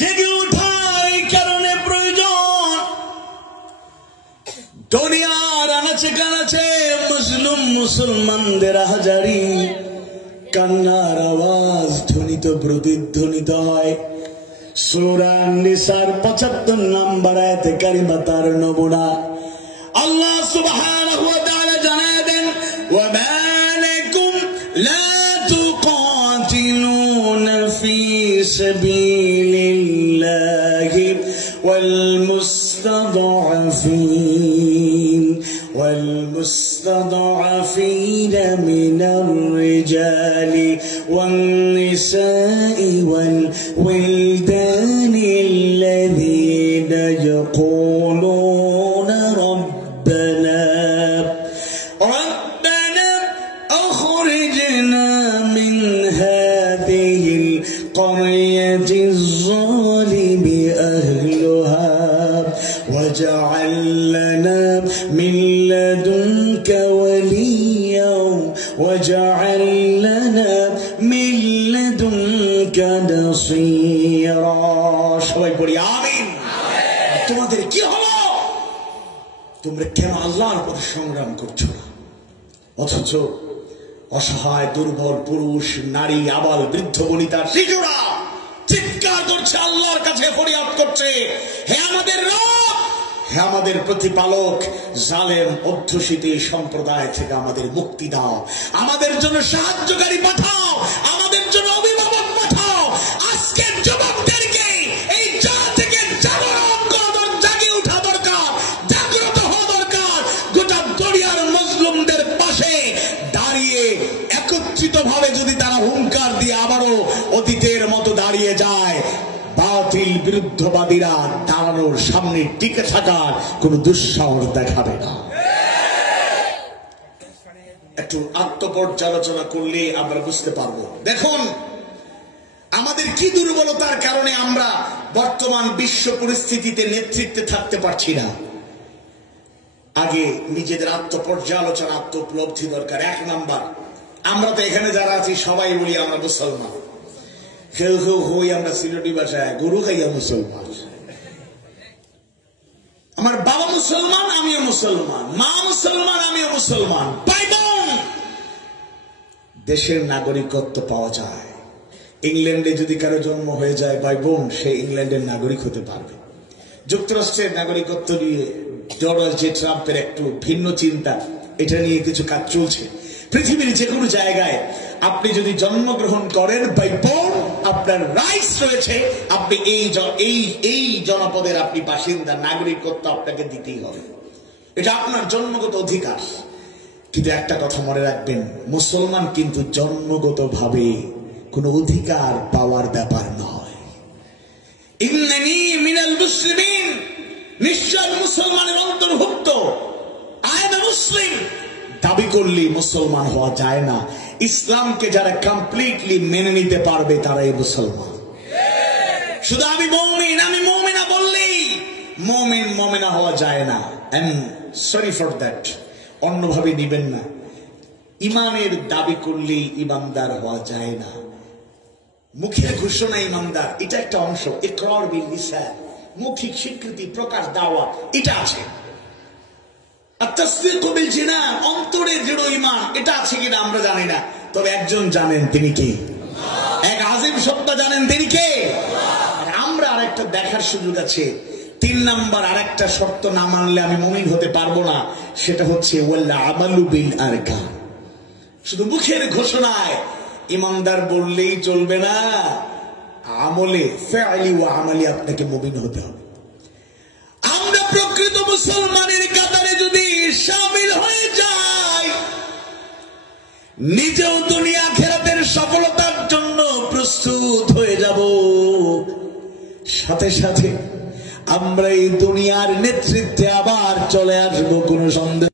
জেগে ওঠার কারণে প্রয়োজন। দুনিয়ার আনাচে কানাচে মুসলিম মুসলমানদের হাজারি কান্নার আওয়াজ ধ্বনিত প্রতিধ্বনিত হয়। সূরা নিসার ৭৫ নম্বর আয়াতে কারিমা তার নমুনা। আল্লাহ সুবহানাহু ওয়া তাআলা জানায় দেন, ওয়া মা লাকুম লা তুকাতিলুনা ফি সাবিলিল্লাহি ওয়াল والمستضعفين من الرجال والنساء والولدان الذين يقولون ربنا أخرجنا من هذه القرية الظالم أهلها واجعل لنا من لدنك وليا واجعل لنا من لدنك نصيرا। সবাই পড়ি আমিন। তোমাদের কি হলো? তোমরা কেন আল্লাহর পথে সংগ্রাম করছো না? অথচ অসহায় দুর্বল পুরুষ নারী আবাল বৃদ্ধ বনিতা শিশুরা চিৎকার করছে, আল্লাহর কাছে ফরিয়াদ করছে, হে আমাদের রব, হে আমাদের প্রতিপালক, জালেম অধ্যুষিত সম্প্রদায় থেকে আমাদের মুক্তি দাও, আমাদের জন্য সাহায্যকারী পাঠাও, আমাদের জন্য অভিভাবক পাঠাও। আজকের যুবকদেরকে এই জাল থেকে জাগে ওঠা দরকার, জাগ্রত হওয়া দরকার। গোটা দরিয়ার মজলুমদের পাশে দাঁড়িয়ে একত্রিত ভাবে যদি তারা হুঙ্কার দিয়ে আবারও অতীতের মতো দাঁড়িয়ে যায়, বাতিল বিরুদ্ধবাদীরা দাঁড়ানোর সামনে টিকে থাকার কোন দুঃসাহস দেখাবে না। একটু আত্মপর্যালোচনা করলে আমরা বুঝতে পারবো। দেখুন, আমাদের কি দুর্বলতার কারণে আমরা বর্তমান বিশ্ব পরিস্থিতিতে নেতৃত্বে থাকতে পারছি না। আগে নিজেদের আত্মপর্যালোচনা, আত্ম উপলব্ধি দরকার। ১ নাম্বার, আমরা তো এখানে যারা আছি সবাই বলি আমরা মুসলমান। কেউ কেউ হই আমরা সিলেটি ভাষায় গরু খাইয়া মুসলমান। আমার বাবা মুসলমান, আমিও মুসলমান, মা মুসলমান, আমিও মুসলমান। ভাই বোন, দেশের নাগরিকত্ব পাওয়া যায়। ইংল্যান্ডে যদি কারো জন্ম হয়ে যায় ভাই বোন, সে ইংল্যান্ডের নাগরিক হতে পারবে। যুক্তরাষ্ট্রের নাগরিকত্ব নিয়ে ডোনাল্ড জে ট্রাম্পের একটু ভিন্ন চিন্তা, এটা নিয়ে কিছু কাজ চলছে। পৃথিবীর যে কোনো জায়গায় আপনি যদি জন্মগ্রহণ করেন ভাই বোন, আপনার রাইটস রয়েছে, আপনি এই জনপদের আপনি বাসিন্দা, নাগরিকত্ব আপনাকে দিতেই হবে, এটা আপনার জন্মগত অধিকার। কিন্তু একটা কথা মনে রাখবেন, মুসলমান কিন্তু জন্মগত ভাবে কোন অধিকার পাওয়ার ব্যাপার নয়। ইন্নানি মিনাল মুসলিমিন, নিশ্চয় মুসলমানের অন্তর্ভুক্ত, আই এম এ মুসলিম দাবি করলে মুসলমান হওয়া যায় না। ইসলামকে যারা কমপ্লিটলি মেনে নিতে পারবে তারাই মুসলমান। শুধু আমি মুমিন, আমি মুমিনা বললেই মুমিন মুমিনা হওয়া যায় না। সরি ফর দ্যাট, অন্যভাবে নিবেন না। ইমানের দাবি করলেই ইমানদার হওয়া যায় না। মুখের ঘোষণা ইমানদার, এটা একটা অংশ। ইকরার বিল লিসান, মৌখিক স্বীকৃতি, প্রকাশ, দাওয়া, এটা আছে। আর তাসদীক বিল জিনান, অন্তরে দৃঢ় ঈমান, এটা আছে কিনা আমরা জানি না, তবে একজন জানেন, তিনি কে? এক আযীম সত্তা জানেন, তিনি কে? আমরা আরেকটা দেখার সুযোগ আছে। 3 নাম্বার আরেকটা শর্ত না মানলে আমি মুমিন হতে পারবো না, সেটা হচ্ছে ওয়াল আমালু বিল আরকান। শুধু মুখের ঘোষণায় ইমানদার বললেই চলবে না, আমলে ফি'লি ওয়া আমালি আপনাকে মুমিন হতে হবে। আমরা প্রকৃত মুসলমানের কাতারে যদি শামিল হয়ে যাই, নিজেও দুনিয়া আখিরাতের সফলতার জন্য প্রস্তুত হয়ে যাব, সাথে সাথে আমরা এই দুনিয়ার নেতৃত্বে আবার চলে আসবো, কোনো সন্দেহ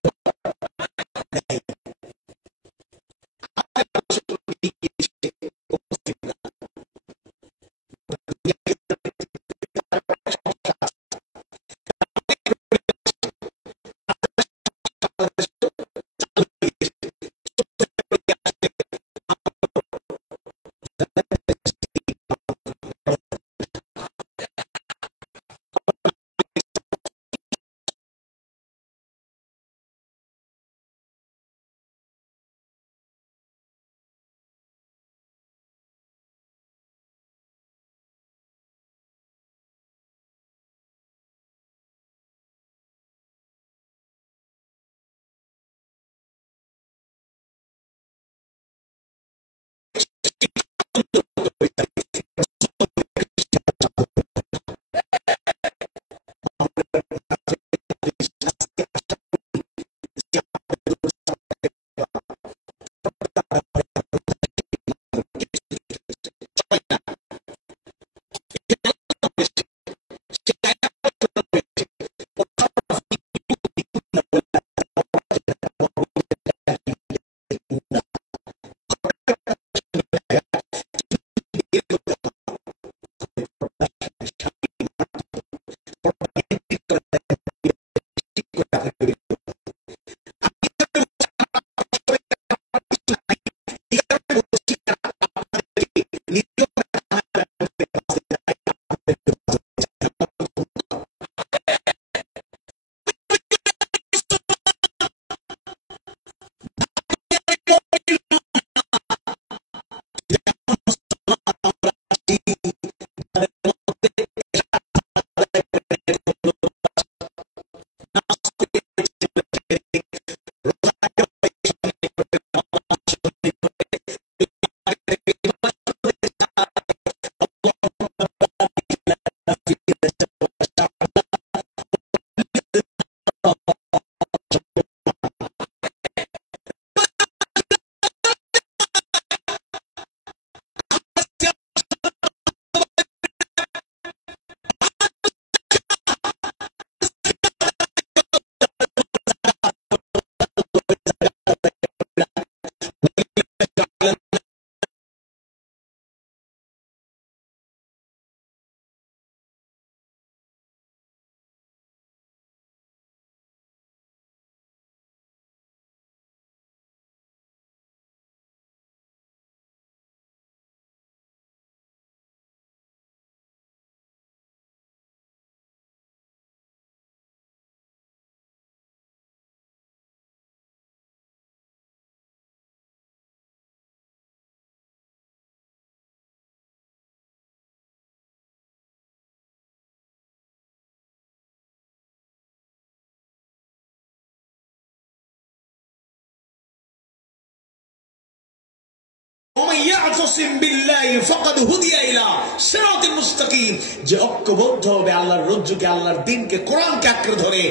ইয়াতাসিম বিল্লাহি ফাকাদ হুদিয়া ইলা সিরাতিল মুস্তাকিম, যে ঐক্যবদ্ধ হবে আল্লাহর রজ্জুকে, আল্লাহর দ্বীনকে, কোরআনকে আঁকড়ে ধরে,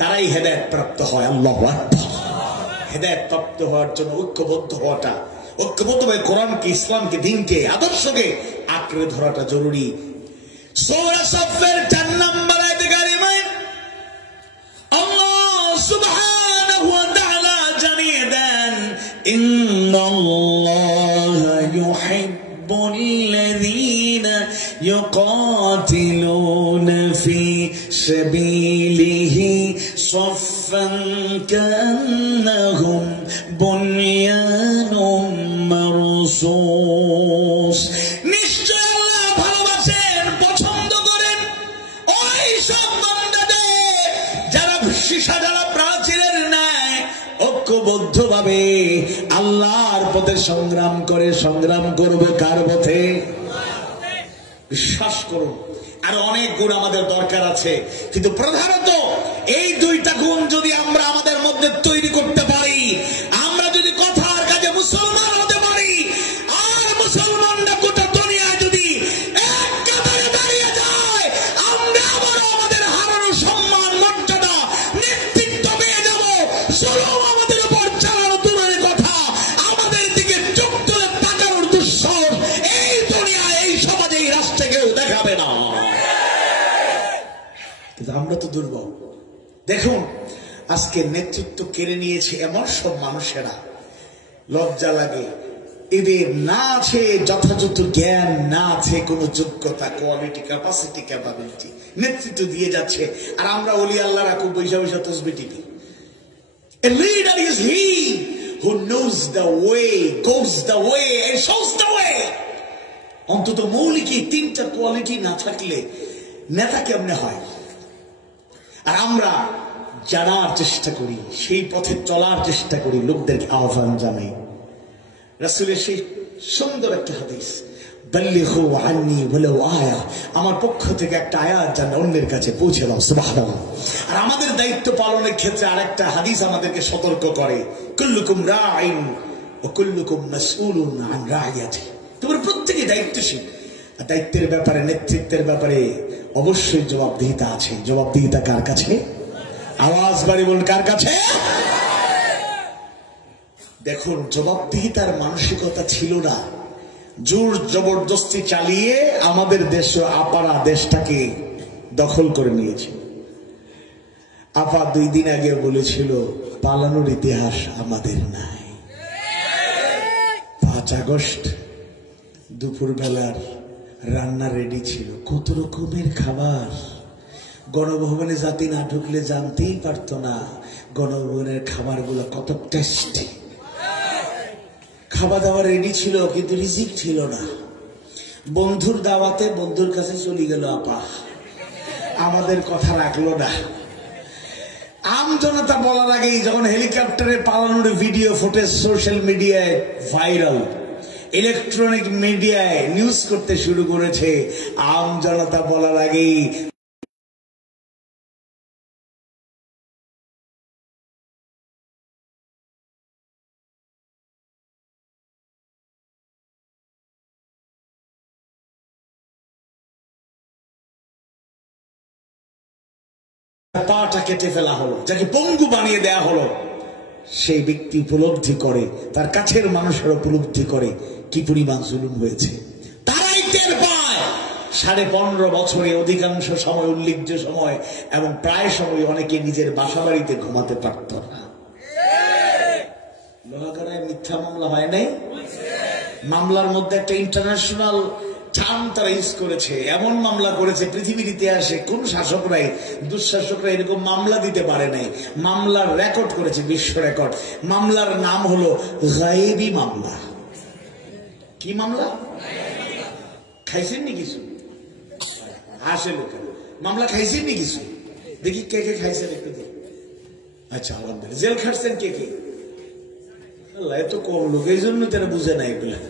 তারাই হেদায়েত প্রাপ্ত হয়। আল্লাহু আকবার। হেদায়েত প্রাপ্ত হওয়ার জন্য ঐক্যবদ্ধ হওয়াটা, ঐক্যবদ্ধভাবে কোরআনকে, ইসলামকে, দ্বীনকে, আদর্শকে আঁকড়ে ধরাটা জরুরি। সূরা সাফের 4 নম্বর আয়াতে কারিমায় আল্লাহ সুবহানাহু ওয়া তাআলা জানিয়ে দেন, ইন্নাল্লাহা ইউহিব্বুল্লাযীনা ইউকাতিলুনা ফি সাবিলিহি সাফফান কান্নাহুম বুনয়ানুম মারসুস। নিশ্চয় আল্লাহ ভালোবাসেন, পছন্দ করেন ওই সব বান্দাদের যারা সীসা, যারা প্রাচীরের ন্যায় ঐক্যবদ্ধভাবে আল্লাহর পথে সংগ্রাম করে। সংগ্রাম করবে কার পথে? বিশ্বাস করুন, আর অনেক গুণ আমাদের দরকার আছে, কিন্তু প্রধানত এই দুইটা গুণ যদি আমরা আমাদের মধ্যে তৈরি করতে পারি, আমরা যদি কথার কাজে মুসলমান হতে পারি, আর মুসলমানরা গোটা দুনিয়ায় যদি এক কাতারে দাঁড়িয়ে যায়, আমরা আবারও আমাদের হারানো সম্মান, মর্যাদা, নেতৃত্ব পেয়ে যাব। জুলুম আমাদের উপর চালানো দূরের কথা, আমাদের দিকে চোখ তুলে তাকানোর দুঃসাহস এই দুনিয়ায়, এই সমাজে, এই রাষ্ট্রে কেউ দেখাবে না। কিন্তু আমরা তো দুর্বল। দেখুন, আজকে নেতৃত্ব কেড়ে নিয়েছে এমন সব মানুষেরা, লজ্জা লাগে। এদের না আছে যথাযথ জ্ঞান, না আছে কোনো যোগ্যতা, কোয়ালিটি, ক্যাপাসিটি, ক্যাপাবিলিটি, নেতৃত্ব দিয়ে যাচ্ছে। আর আমরা ওলি আল্লাহরা খুব বৈশা বৈশা তসবিহ টিপি। A leader is he who knows the way, goes the way, and shows the way. অন্তত মৌলিক এই 3টা কোয়ালিটি না থাকলে নেতা কেমনে হয়? আর আমরা জানার চেষ্টা করি, সেই পথে চলার চেষ্টা করি, লোকদেরকে আহ্বান জানাই। রাসূলের সেই সুন্দর একটা হাদিস, বাল্লিগু আন্নী ওয়ালাউ আয়া, আমার পক্ষ থেকে একটা আয়াত যেন অন্যের কাছে পৌঁছে দাও। সুবহানাল্লাহ। আর আমাদের দায়িত্ব পালনের ক্ষেত্রে আরেকটা হাদিস আমাদেরকে সতর্ক করে, কুল্লুকুম রাঈন ওয়া কুল্লুকুম মাসউলুন আন রাইয়াতি। তোমরা প্রত্যেকে দায়িত্বশীল, আর দায়িত্বের ব্যাপারে, নেতৃত্বের ব্যাপারে অবশ্যই জবাবদিহিতা আছে। জবাবদিহিতা কার কাছে? আওয়াজ বাড়ি বলুন, কার কাছে? দেখুন, জবাবদিহিতার মানসিকতা ছিল না, জোর জবরদস্তি চালিয়ে আমাদের দেশ, আপারা দেশটাকে দখল করে নিয়েছে। আপা 2 দিন আগে বলেছিল, পালানোর ইতিহাস আমাদের নাই। 5 আগস্ট দুপুর বেলার রান্না রেডি ছিল, কত রকমের খাবার। গণভবনে জাতি না ঢুকলে জানতেই পারত না গণভবনের খাবারগুলো কত টেস্টি। খাওয়া দাওয়া রেডি ছিল, কিন্তু রিজিক ছিল না। বন্ধুর দাওয়াতে বন্ধুর কাছে চলে গেল আপা, আমাদের কথা রাখলো না। আমজনতা বলার আগেই যখন হেলিকপ্টারে পালানোর ভিডিও ফুটেজ সোশ্যাল মিডিয়ায় ভাইরাল, ইলেকট্রনিক মিডিয়ায় নিউজ করতে শুরু করেছে, আমজনতা বলার আগেই পাটা কেটে ফেলা হলো, যাকে পঙ্গু বানিয়ে দেয়া হলো। সেই ব্যক্তি উপলব্ধি করে, তার কাছের মানুষের উপলব্ধি করে কি পরিমাণ জুলুম হয়েছে। তারাই টের পায় 15.5 বছরে অধিকাংশ সময়, উল্লেখ্য সময় এবং প্রায় সময় অনেকে নিজের বাসা বাড়িতে ঘুমাতে পারত না। লোহাগাড়ায় মিথ্যা মামলা হয় নাই? মামলার মধ্যে একটা ইন্টারন্যাশনাল টার্ম তারা ইউজ করেছে, এমন মামলা করেছে পৃথিবীর ইতিহাসে কোন শাসকরাই, দুঃশাসকরা এরকম মামলা দিতে পারে নাই। মামলার রেকর্ড করেছে, বিশ্ব রেকর্ড। মামলার নাম হলো গায়েবী মামলা। কি মামলা? খাইছেন নি কিছু? আসে লোক মামলা খাইছেন নি কিছু? দেখি কে কে খাইছেন একটু দেখি। আচ্ছা, আলহামদুলিল্লাহ। জেল খাটছেন কে কে? আল্লাহ, এত কম লোক, এই জন্য তারা বুঝে না এগুলা।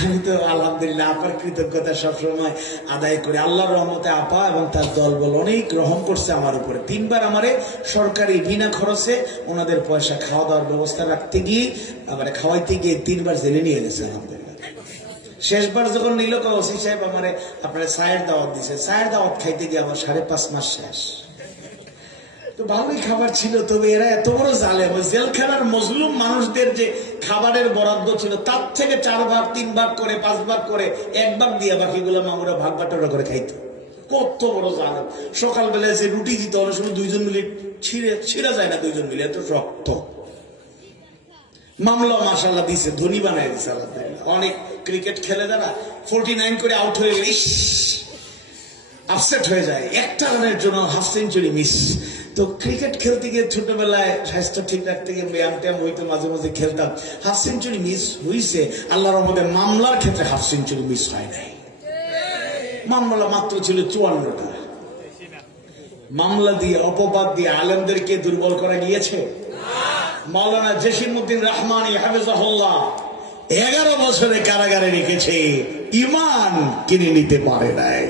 আমি তো আলহামদুলিল্লাহ আপার কৃতজ্ঞতা সবসময় আদায় করি। আল্লাহর রহমতে আপা এবং তার দলবল অনেক রহম করছে আমার উপরে। 3 বার আমারে সরকারি বিনা খরচে ওনাদের পয়সা খাওয়া দাওয়ার ব্যবস্থা রাখতে গিয়ে, আবার খাওয়াইতে গিয়ে 3 বার জেলে নিয়ে গেছে। আলহামদুলিল্লাহ শেষবার যখন নিল ওসি সাহেব আমারে আপনার চায়ের দাওয়াত দিছে, চায়ের দাওয়াত খাইতে গিয়ে আমার 5.5 মাস শেষ। তো ভালোই খাবার ছিল, তবে এরা এত বড় জালেম, জেলখানার মজলুম মানুষদের যে খাবারের বরাদ্দ ছিল তার থেকে 4 ভাগ 3 ভাগ করে 5 ভাগ করে 1 ভাগ দিয়ে বাকিগুলো মামুরা ভাগ বাটোয়ারা করে খাইতো। কত বড় জালেম! সকালবেলায় যে রুটি দিত অনেক সময় 2 জন মিলে ছিঁড়া যায় না, 2 জন মিলে, এত শক্ত। মামলা মাশাআল্লাহ দিছে, ধনী বানায় দিছে আল্লাহ। অনেক ক্রিকেট খেলে যারা 49 করে আউট হয়ে গেলে আপসেট হয়ে যায়, একটা রানের জন্য হাফ সেঞ্চুরি মিস। তো ক্রিকেট খেলতে গিয়ে ছোটবেলায় স্বাস্থ্য ঠিক রাখতে গিয়ে ব্যায়াম ট্যায়াম হইতো, মাঝে মাঝে খেলতাম, হাফ সেঞ্চুরি মিস হয়েছে। আল্লাহর রহমতে মামলার ক্ষেত্রে হাফ সেঞ্চুরি মিস হয় নাই। মামলা মাত্র ছিল 54টা। মামলা দিয়ে অপবাদ দিয়ে আলেমদেরকে দুর্বল করা গিয়েছে। মাওলানা জসিমউদ্দিন রহমানী হাফিজাহুল্লাহ 11 বছরে কারাগারে রেখেছে, ঈমান কিনে নিতে পারে নাই।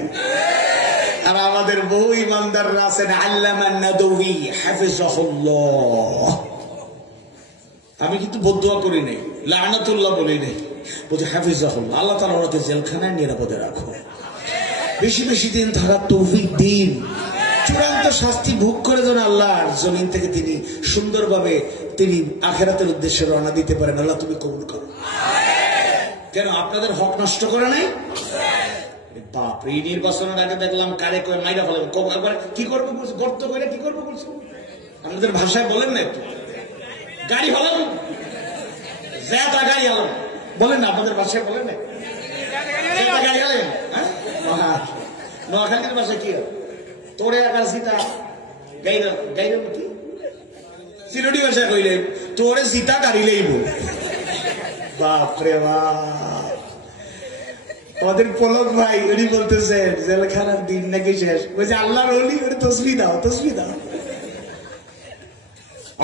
আর আমাদের বহু ইমানদাররা আছেন, আল্লামা নাদওয়ী হাফিজাহুল্লাহ। আমি কিন্তু বদদুয়া করি নাই, লানাতুল্লাহ বলি নাই, বলছি হাফিজাহুল্লাহ। আল্লাহ তাআলা ওনাকে জেলখানায় নিরাপদে রাখো, বেশি বেশি দিন থাকার তৌফিক দিন, চূড়ান্ত শাস্তি ভোগ করে যেন আল্লাহর জমিন থেকে তিনি সুন্দরভাবে তিনি আখিরাতের উদ্দেশ্যে রওনা দিতে পারেন। আল্লাহ তুমি কবুল করো। কেন আপনাদের হক নষ্ট করে নাই? বাপরে, এই নির্বাচনের আগে দেখলাম কারে কয়ে মাইরা ফেলেন, একবার কি করবো বলছে, গর্ত করে কি করবো বলছে, আমাদের ভাষায় বলেন না একটু, গাড়ি হলাম জ্যাতা গাড়ি হলাম বলেন না, আপনাদের ভাষায় বলেন না গাড়ি হলেন। হ্যাঁ, নোয়াখালীর ভাষায় কি তোরে আকার সীতা গাইরা গাইরা কি সিলেটি ভাষায় কইলে তোরে সীতা গাড়ি লইব। বাপরে বাপ, ওদের পলক ভাই উনি বলতেছেন জেলখানার দিন নাকি শেষ, বলছে আল্লাহর ওলি ওরে তসবিহ দাও, তসবিহ দাও।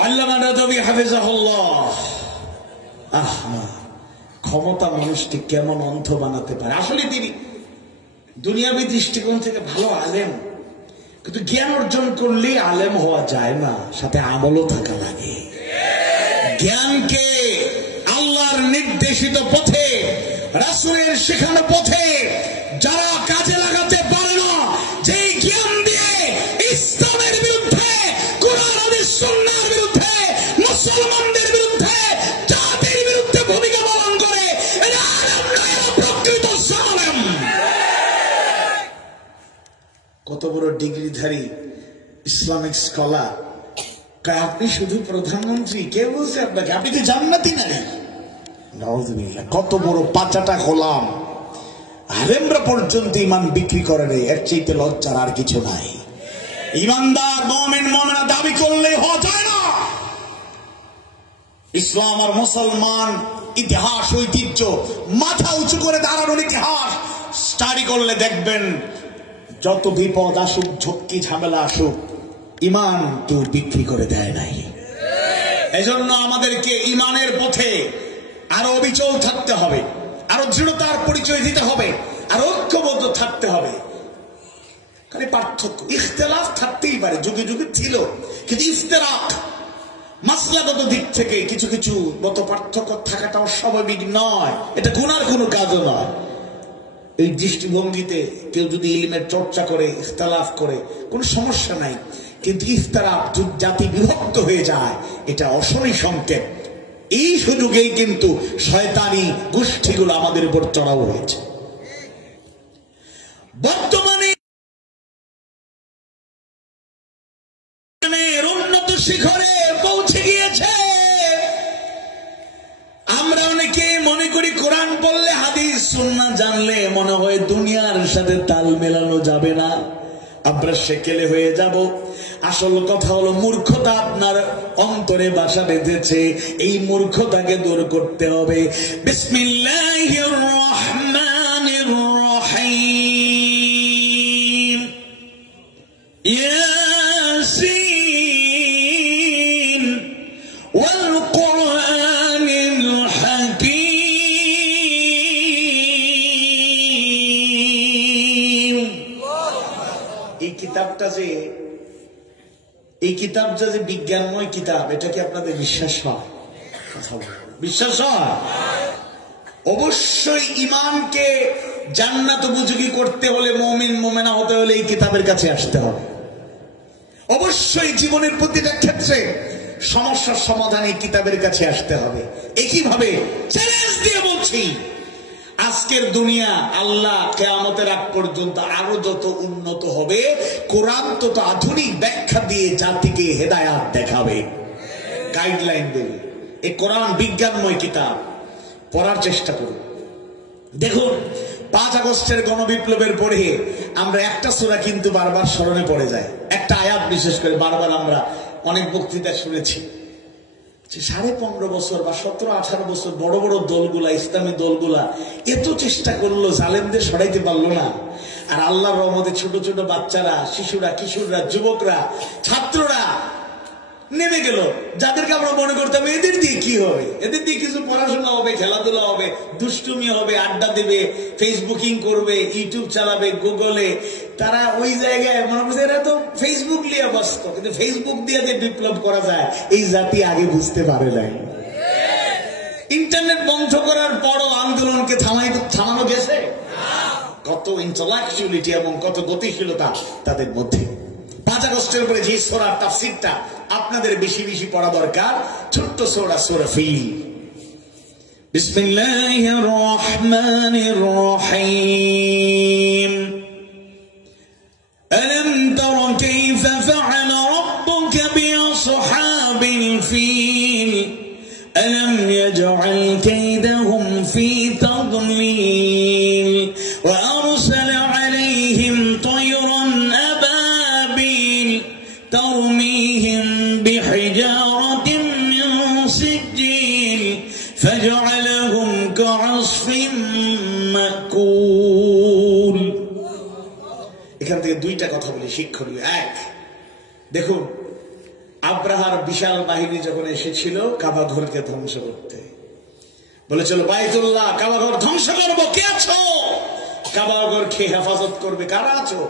আল্লামা নাদওয়ী হাফিজাহুল্লাহ। ক্ষমতা মানুষকে কেমন অন্ধ বানাতে পারে। আসলে তিনি দুনিয়াবী দৃষ্টিকোণ থেকে ভালো আলেম, কিন্তু জ্ঞান অর্জন করলে আলেম হওয়া যায় না, সাথে আমলও থাকা লাগে। জ্ঞানকে আল্লাহর নির্দেশিত পথে, রাসূলের শেখানো পথে যারা কাজে লাগাতে পারে না, যে জ্ঞান দিয়ে ইসলামের বিরুদ্ধে, কোরআন হাদিস সুন্নাহর বিরুদ্ধে, মুসলমানদের বিরুদ্ধে, জাতির বিরুদ্ধে ভূমিকা পালন করে, এরা আলেম নয়, এরা প্রকৃত জালেম। কত বড় ডিগ্রিধারী ইসলামিক স্কলার, আপনি শুধু প্রধানমন্ত্রী, কে বলছে আপনাকে? আপনি তো জান্নাতি নারী। নাউযুবিল্লাহ, কত বড় পাচাটা গোলাম, আলেমরা পর্যন্ত ইমান বিক্রি করে নেই। এর চাইতে লজ্জার আর কিছু নাই। ইমানদার মুমিন মুমিনা দাবি করলে হওয়া যায় না। ইসলাম আর মুসলমান ইতিহাস ঐতিহ্য, মাথা উঁচু করে দাঁড়ানোর ইতিহাস স্টাডি করলে দেখবেন, যত বিপদ আসুক, ঝক্কি ঝামেলা আসুক, ইমান কেউ বিক্রি করে দেয় নাই। এজন্য আমাদেরকে ইমানের পথে আরো অবিচল থাকতে হবে, আরো দৃঢ়তার পরিচয় দিতে হবে, আর ঐক্যবদ্ধ থাকতে হবে। খালি পার্থক্য, ইখতিলাফ থাকতেই পারে, যুগে যুগে ছিল, কিন্তু ইফতিরাক মাসলাগত দিক থেকে কিছু কিছু মত পার্থক্য থাকাটা অস্বাভাবিক নয়, এটা গুনার কোনো কাজও নয়। এই দৃষ্টিভঙ্গিতে কেউ যদি ইলমের চর্চা করে, ইখতিলাফ করে, কোনো সমস্যা নাই। কিন্তু ইফতিরাক, জাতি বিভক্ত হয়ে যায়, এটা অশনি সংকেত। এই সুযোগেই কিন্তু শয়তানি গোষ্ঠীগুলো আমাদের উপর চড়াও হয়েছে। বর্তমানে উন্নত শিখরে পৌঁছে গিয়েছে। আমরা অনেকে মনে করি কোরআন পড়লে, হাদিস সুন্নাহ জানলে মনে হয় দুনিয়ার সাথে তাল মেলানো যাবে না, আমরা সেকেলে হয়ে যাব। আসল কথা হলো, মূর্খতা আপনার অন্তরে বাসা বেঁধেছে, এই মূর্খতাকে দূর করতে হবে। বিসমিল্লাহির রহমানির রহিম। ইয়াসিন ওয়াল কুরআনিল হাকীম। এই কিতাবটা যে বিজ্ঞানময় কিতাব, এটা কি আপনাদের বিশ্বাস হয়? বিশ্বাস হয়? অবশ্যই ঈমানকে জান্নাত উপযোগী করতে হলে মুমিন মুমিনা হতে হলে এই কিতাবের কাছে আসতে হবে। অবশ্যই জীবনের প্রতিটা ক্ষেত্রে সমস্যার সমাধানে কিতাবের কাছে আসতে হবে। একইভাবে চ্যালেঞ্জ দিয়ে বলছি, আজকের দুনিয়া আল্লাহ কিয়ামতের আগ পর্যন্ত আরো যত উন্নত হবে, কোরআন তত আধুনিক ব্যাখ্যা দিয়ে জাতিকে হেদায়াত দেখাবে, গাইডলাইন দেবে। এই কোরআন বিজ্ঞানময় কিতাব, পড়ার চেষ্টা করুন। দেখুন 5 আগস্টের গণবিপ্লবের পরে আমরা একটা সূরা কিন্তু বারবার স্মরণে পড়ে যায়, একটা আয়াত বিশেষ করে বারবার আমরা অনেক বক্তৃতা শুনেছি যে 15.5 বছর বা 17-18 বছর বড় বড় দলগুলা, ইসলামী দলগুলা এত চেষ্টা করলো, জালেমদের সরাইতে পারলো না। আর আল্লাহর রহমতে ছোট ছোট বাচ্চারা, শিশুরা, কিশোররা, যুবকরা, ছাত্ররা নেমে গেল, যাদেরকে আমরা মনে করতাম এদের দিয়ে কি হবে, এদের দিয়ে কিছু পড়াশোনা হবে, খেলাধুলা হবে, দুষ্টুমি হবে, আড্ডা দেবে, ফেসবুকিং করবে, ইউটিউব চালাবে, গুগলে। তারা ওই জায়গায় মনে করছে এরা তো ফেসবুক নিয়ে ব্যস্ত, কিন্তু ফেসবুক দিয়ে যে বিপ্লব করা যায় এই জাতি আগে বুঝতে পারে নাই। ইন্টারনেট বন্ধ করার পরও আন্দোলনকে থামানো গেছে? কত ইন্টেলেকচুয়ালিটি এবং কত গতিশীলতা তাদের মধ্যে। 5 আগস্টের পরে যে সূরার তাফসীরটা আপনাদের বেশি বেশি পড়া দরকার, ছোট্ট সূরা, সূরা ফিল। বিসমিল্লাহির রহমানির রহিম। আলাম তারা কাইফা ফাআলা রাব্বুকা বিআসহাবিল ফিল আলাম ইয়াজআল কাইদাহুম ফি তাদলিল ওয়া আরসালা আলাইহিম তায়রান আবাবিল ترميهم بحجارة من سجيل فجعلهم كعصف مأكول। এখান থেকে দুইটা কথা বলি শিক্ষণীয়। এক, দেখুন আব্রাহার বিশাল বাহিনী যখন এসেছিল কাবা ঘরকে ধ্বংস করতে, বলেছিল বাইতুল্লাহ, কাবা ঘর ধ্বংস করবো, কে আছো? কাবা ঘর কে হেফাজত করবে, কারা আছো?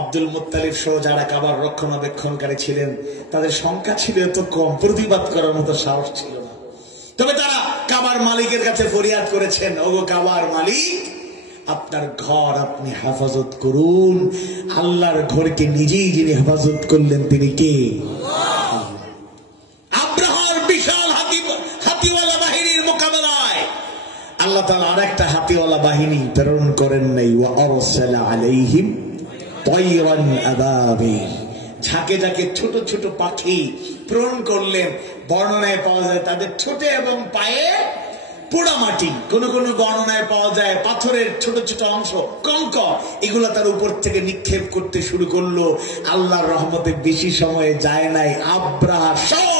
আব্দুল মুত্তালিব সহ যারা কাবার রক্ষণাবেক্ষণকারী ছিলেন তাদের সংখ্যা ছিল এত কম, প্রতিবাদ করার মতো সাহস ছিল না। তবে তারা কাবার মালিকের কাছে ফরিয়াদ করেছেন, ওগো কাবার মালিক, আপনার ঘর আপনি হেফাজত করুন। আল্লাহর ঘরকে নিজেই যিনি হেফাজত করলেন তিনি কে? আব্রাহার বিশাল হাতিওয়ালা বাহিনীর মোকাবেলায় আল্লাহ তাআলা আরেকটা হাতিওয়ালা বাহিনী প্রেরণ করেন নাই। ওয়া আরসালা আলাইহিম তায়রান আবাবিল, ঝাঁকে ঝাঁকে ছোট ছোট পাখি প্রেরণ করলেন। বর্ণনায় পাওয়া যায় তাদের ঠোঁটে এবং পায়ে পোড়া মাটি, কোন কোন বর্ণনায় পাওয়া যায় পাথরের ছোট ছোট অংশ, কঙ্কর, এগুলো তার উপর থেকে নিক্ষেপ করতে শুরু করলো। আল্লাহর রহমতে বেশি সময়ে যায় নাই, আব্রাহা সহ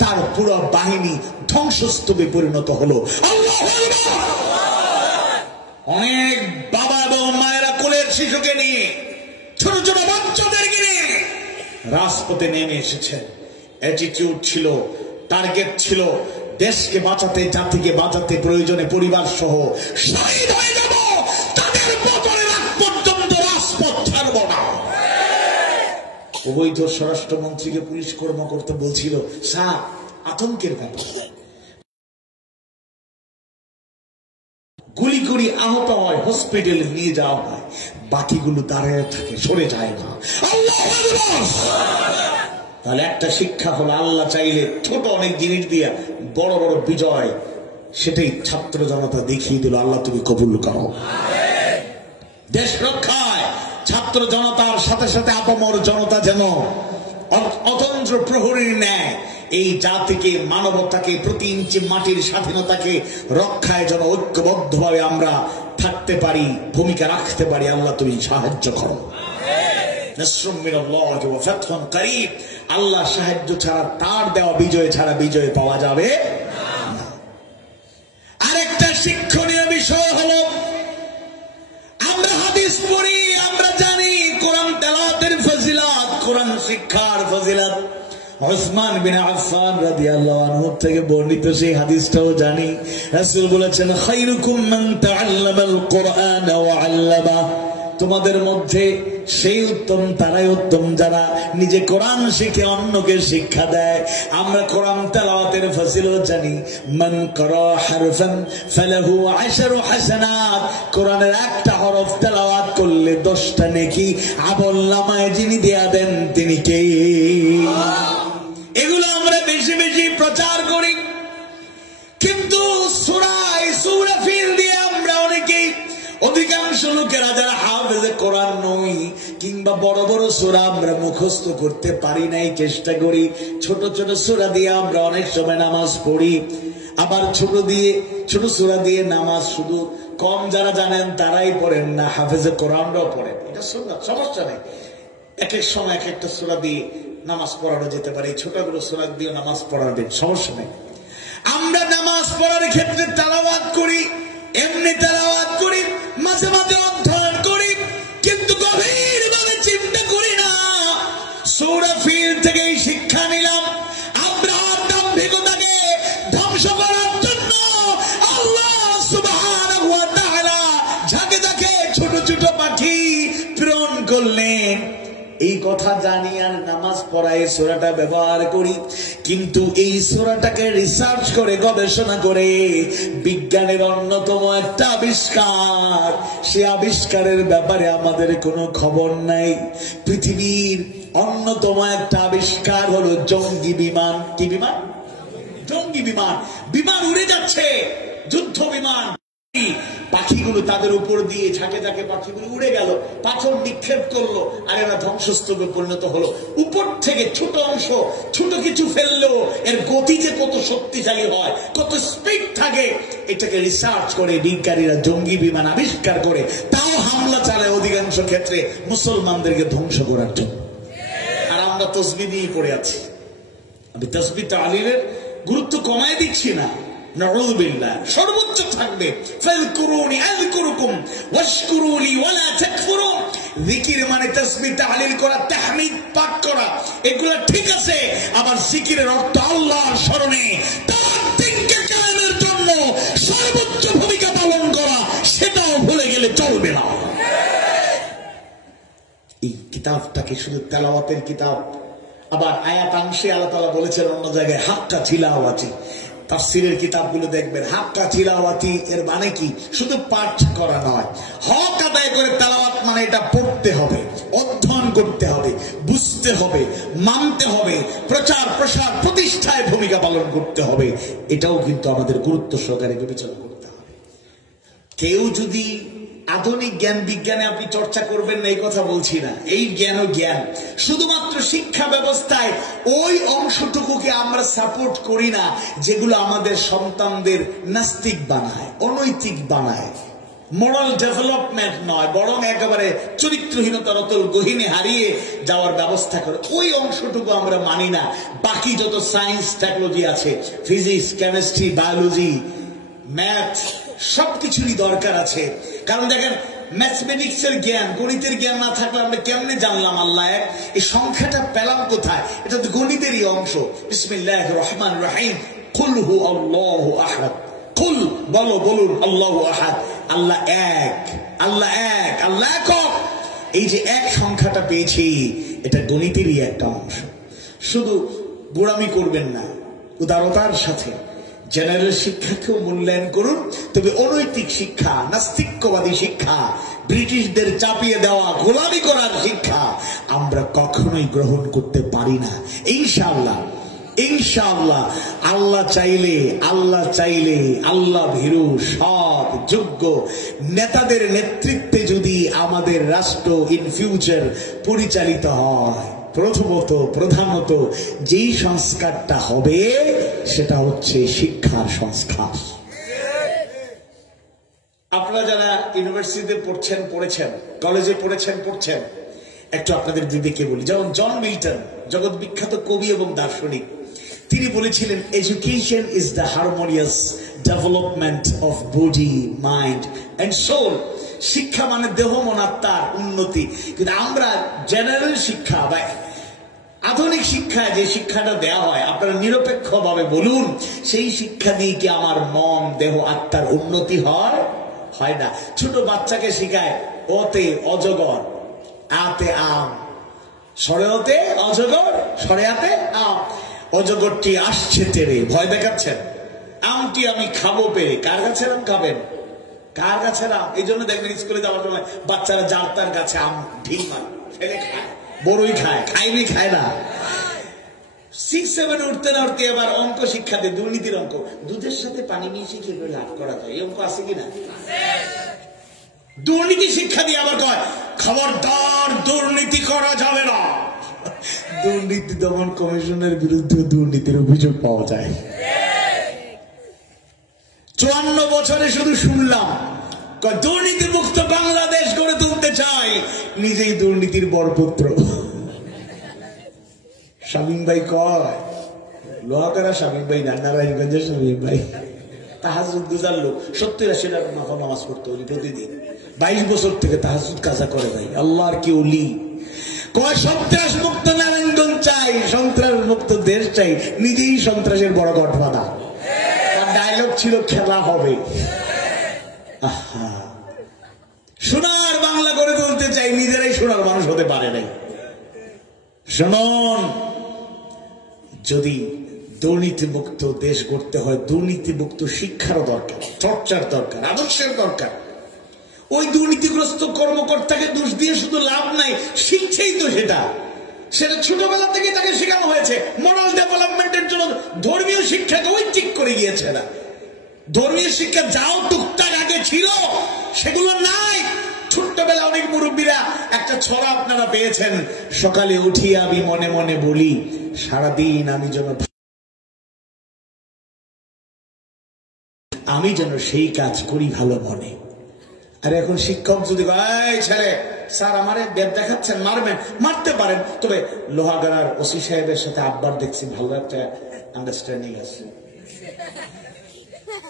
তার পুরো বাহিনী ধ্বংসস্তূপে পরিণত হলো। আল্লাহু আকবার। অনেক বাবা এবং মায়েরা কোলের শিশুকে নিয়ে, ছোট ছোট বাচ্চাদেরকে নিয়ে রাজপথে নেমে এসেছেন। অ্যাটিটিউড ছিল, টার্গেট ছিল দেশকে বাঁচাতে, জাতিকে বাঁচাতে, প্রয়োজনে পরিবার সহ শহীদ হয়ে যাব, তাদের পতনের আগ পর্যন্ত রাজপথ ছাড়ব না। অবৈধ স্বরাষ্ট্রমন্ত্রীকে পুলিশ কর্মকর্তা বলছিল, স্যার আতঙ্কের ব্যাপার, গুলি করে আহত হয়, হসপিটালে নিয়ে যাওয়া হয়, বাকিগুলো দাঁড়িয়ে থাকে, সরে যায় না। আল্লাহু আকবার। তাহলে একটা শিক্ষা হলো, আল্লাহ চাইলে ছোট অনেক জিনিস দিয়ে বড় বড় বিজয়, সেটাই ছাত্র জনতা দেখিয়ে দিল। আল্লাহ তুমি কবুল করো। দেশ রক্ষায় ছাত্র জনতার সাথে সাথে আপামর জনতা যেন অতন্ত্র প্রহরীর ন্যায় এই জাতিকে, মানবতাকে, প্রতি ইঞ্চি মাটির স্বাধীনতাকে রক্ষায় যেন ঐক্যবদ্ধভাবে আমরা থাকতে পারি, ভূমিকা রাখতে পারি। আল্লাহ তুমি সাহায্য করো। আল্লাহ সাহায্য ছাড়া, তার দেওয়া বিজয় ছাড়া বিজয় পাওয়া যাবে না। আরেকটা শিক্ষণীয় বিষয় হলো, আমরা হাদিস পড়ি, আমরা জানি কোরআন তেলাওয়াতের ফজিলত, কোরআন শিক্ষার ফজিলত। উসমান বিন আফফান রাদিয়াল্লাহু আনহু থেকে বর্ণিত সেই হাদিসটাও জানি। রাসূল বলেছেন, খায়রুকুম মান তাআল্লামাল কুরআন ওয়া আল্লামা, তোমাদের মধ্যে সেই উত্তম, তারাই উত্তম যারা নিজে কোরআন শিখে অন্যকে শিক্ষা দেয়। আমরা কোরআন তেলাওয়াতের ফজিলত জানি, মান ক্বারা হারফান ফালাহু 10 হাসানাত। কোরআনের একটা হরফ তেলাওয়াত করলে 10টা নেকি আমলনামায় যিনি দেয়া দেন তিনি কে? এগুলো আমরা বেশি বেশি প্রচার করি, কিন্তু সূরা ফিল দিয়ে আমরা অনেকেই, অধিকাংশ লোকেরা যারা হাফেজে কোরআন নই কিংবা বড় বড় সূরা আমরা মুখস্থ করতে পারি নাই, চেষ্টা করি ছোট ছোট সূরা দিয়ে আমরা অনেক সময় নামাজ পড়ি। আবার ছোট সূরা দিয়ে নামাজ শুধু কম যারা জানেন তারাই পড়েন না, হাফেজে কোরআনরাও পড়েন। এটা সুন্নাত, সমস্যা নেই। এক এক সময় এক একটা সূরা দিয়ে নামাজ পড়ানো যেতে পারে, ছোটগুলো সূরা দিয়ে নামাজ পড়াবেন, সমস্যা নেই। আমরা নামাজ পড়ার ক্ষেত্রে তেলাওয়াত করি, এমনি তেলাওয়াত করি, মাঝে মাঝে অধ্যয়ন করি, কিন্তু গভীরভাবে চিন্তা করি না। সূরা ফিল থেকে শিক্ষা নিলাম, আমরা দাম্ভিকতাকে ধ্বংস করার জন্য আল্লাহ সুবহানাহু ওয়া তাআলা ঝাঁকে ঝাঁকে ছোট ছোট পাখি প্রেরণ করলেন। এই কথা জানি আর নামাজ পড়ায় সূরাটা ব্যবহার করি, কিন্তু এই সূরাটাকে রিসার্চ করে গবেষণা করে বিজ্ঞানের অন্যতম একটা আবিষ্কার, সে আবিষ্কারের ব্যাপারে আমাদের কোনো খবর নাই। পৃথিবীর অন্যতম একটা আবিষ্কার হলো জঙ্গি বিমান। কি বিমান? জঙ্গি বিমান। বিমান উড়ে যাচ্ছে, যুদ্ধ বিমান, পাখিগুলো তাদের উপর দিয়ে ঝাঁকে ঝাঁকে পাখিগুলো উড়ে গেল, পাথর নিক্ষেপ করলো আর এরা ধ্বংসস্তূপে পরিণত হলো। উপর থেকে ছোট অংশ, ছোট কিছু ফেললেও এর গতি যে কত শক্তিশালী হয়, কত স্পিড থাকে, এটাকে রিসার্চ করে বিজ্ঞানীরা জঙ্গি বিমান আবিষ্কার করে, তাও হামলা চালায় অধিকাংশ ক্ষেত্রে মুসলমানদেরকে ধ্বংস করার জন্য। আর আমরা তসবিহ দিয়ে পড়ে আছি। আমি তসবিহ তাহলিলের গুরুত্ব কমায় দিচ্ছি না, নাউযুবিল্লাহ, সর্বোচ্চ থাকবে। ফাযকুরুনি আযকুরুকুম ওয়াশকুরুলি ওয়ালা তাকফুরুন। জিকির মানে তাসবিহ তাহলিল করা, তাহমিদ পাঠ করা, এগুলো ঠিক আছে। আবার জিকিরের অর্থ আল্লাহর স্মরণে তার দিনকে কায়েমের জন্য সর্বোচ্চ ভূমিকা পালন করা, সেটাও ভুলে গেলে চলবে না। এই কিতাবটাকে শুধু তেলাওয়াতের কিতাব। আবার আয়াতাংশে আল্লাহ তাআলা বলেছেন অন্য জায়গায় হাক্কা তিলাওয়াতি। তাফসীরের কিতাবগুলো দেখবেন হাক্কা তিলাওয়াতি এর মানে কি? শুধু পাঠ করা নয়, হক আদায় করে তেলাওয়াত মানে এটা পড়তে হবে, অধ্যয়ন করতে হবে, বুঝতে হবে, মানতে হবে, প্রচার প্রসার প্রতিষ্ঠায় ভূমিকা পালন করতে হবে। এটাও কিন্তু আমাদের গুরুত্ব সহকারে বিবেচনা করতে হবে। কেউ যদি আধুনিক জ্ঞান বিজ্ঞানে আপনি চর্চা করবেন না এই কথা বলছি না, এই জ্ঞানও জ্ঞান। শুধুমাত্র শিক্ষা ব্যবস্থায় ওই অংশটুকুকে আমরা সাপোর্ট করি না যেগুলো আমাদের সন্তানদের নাস্তিক বানায়, অনৈতিক বানায়, মোরাল ডেভেলপমেন্ট নয়, বরং একেবারে চরিত্রহীনতার অতল গহীনে হারিয়ে যাওয়ার ব্যবস্থা করে, ওই অংশটুকু আমরা মানি না। বাকি যত সায়েন্স টেকনোলজি আছে, ফিজিক্স, কেমিস্ট্রি, বায়োলজি, ম্যাথ, সবকিছুরই দরকার আছে। কারণ দেখেন, ম্যাথমেটিক্স এর জ্ঞান, গণিতের জ্ঞান না থাকলে আমরা কেমনে জানলাম আল্লাহ এক? এই সংখ্যাটা পেলাম কোথায়? এটা তো গণিতেরই অংশ। বিসমিল্লাহির রহমানির রহিম, কুল হু আল্লাহু আহাদ। কুল বলুন আল্লাহু আহাদ, আল্লাহ এক, আল্লাহ এক, আল্লাহ একক। এই যে এক সংখ্যাটা পেয়েছি, এটা গণিতেরই একটা অংশ। শুধু গোড়ামি করবেন না, উদারতার সাথে জেনারেল শিক্ষাকেও মূল্যায়ন করুন। তবে অনৈতিক শিক্ষা, নাস্তিক্যবাদী শিক্ষা, ব্রিটিশদের চাপিয়ে দেওয়া গোলামি করার শিক্ষা আমরা কখনোই গ্রহণ করতে পারি না। ইনশাআল্লাহ, ইনশাআল্লাহ আল্লাহ চাইলে আল্লাহ ভীরু সৎ যোগ্য নেতাদের নেতৃত্বে যদি আমাদের রাষ্ট্র ইন ফিউচার পরিচালিত হয়, প্রধানত যেই সংস্কারটা হবে সেটা হচ্ছে শিক্ষার সংস্কার। আপনারা যারা ইউনিভার্সিটিতে পড়েছেন, কলেজে পড়ছেন, একটু আপনাদের বিবেকে বলি। যেমন জন মিল্টন, জগৎ বিখ্যাত কবি এবং দার্শনিক, তিনি বলেছিলেন, education is the harmonious development of body, mind and soul. শিক্ষা মানে দেহ মন আত্মার উন্নতি। কিন্তু আমরা জেনারেল শিক্ষা বা আধুনিক শিক্ষায় যে শিক্ষাটা দেওয়া হয়, আপনারা নিরপেক্ষ ভাবে বলুন, সেই শিক্ষা দিয়ে কি আমার মন, দেহ, আত্মার উন্নতি হয়? হয় না। ছোট বাচ্চাকে শিখায় ওতে অজগর, আতে আম, সরেওতে অজগর, সরেয়াতে আম। অজগরটি আসছে তেরে, ভয় দেখাচ্ছেন। আমটি আমি খাবো পেরে। কার গাছের আম খাবেন? কার গাছের আম? এই জন্য দেখবেন স্কুলে যাওয়ার সময় বাচ্চারা যার তার গাছে আম ঢিল মারে, ফেলে খায়, বড়ই খায়, খায়নি খায় না। 6-7 উঠতে না উঠতে এবার অঙ্ক শিক্ষা দেয়, দুর্নীতির অঙ্ক। দুধের সাথে পানি মিশিয়ে কিভাবে লাভ করা যায়, এই অঙ্ক আছে কিনা? দুর্নীতি শিক্ষা দিয়ে আবার কয় খবরদার দুর্নীতি করা যাবে না। দুর্নীতি দমন কমিশনের বিরুদ্ধে দুর্নীতির অভিযোগ পাওয়া যায়। 54 বছরে শুধু শুনলাম দুর্নীতি মুক্ত বাংলাদেশ গড়ে তুলতে চাই, নিজেই দুর্নীতির বরপুত্র। শামীম ভাই কয়, লোহাগাড়া শামীম ভাই না, নারায়ণগঞ্জের শামীম ভাই, তাহাজ্জুদ গুজার লোক, 70-80 টাকা নফল নামাজ পড়তে হলি প্রতিদিন, 22 বছর থেকে তাহাজ্জুদ কাজা করে ভাই, আল্লাহর কি ওলি। কয় সন্ত্রাস মুক্ত নারায়ণগঞ্জ চাই, সন্ত্রাস মুক্ত দেশ চাই, নিজেই সন্ত্রাসের বড় গঠবাদা। তার ডায়লগ ছিল খেলা হবে। আহা, সোনার বাংলা করে তুলতে চাই, নিজেরাই সোনার মানুষ হতে পারে নাই। শুনুন, যদি দুর্নীতি মুক্ত দেশ গড়তে হয়, দুর্নীতি মুক্ত শিক্ষারও দরকার, চর্চার দরকার, আদর্শের দরকার। ওই দুর্নীতিগ্রস্ত কর্মকর্তাকে দোষ দিয়ে শুধু লাভ নাই, শিখছেই তো সেটা। সেটা ছোটবেলা থেকে তাকে শেখানো হয়েছে। মোরাল ডেভেলপমেন্টের জন্য ধর্মীয় শিক্ষাকে ওই ঠিক করে গিয়েছে না। ধর্মীয় শিক্ষা যাও টুকটাক আগে ছিল, সেগুলো নাই। ছোট্টবেলা অনেক মুরব্বীরা একটা ছড়া আপনারা পেয়েছেন, সকালে উঠিয়ে আমি মনে মনে বলি সারাদিন আমি যেন সেই কাজ করি ভালো মনে। আর এখন শিক্ষক যদি ছেলে স্যার আমারে বেদ দেখাচ্ছেন, মারবেন, মারতে পারেন, তবে লোহাগাড়ার ওসি সাহেবের সাথে আব্বার দেখছি ভালো একটা আন্ডারস্ট্যান্ডিং আছে।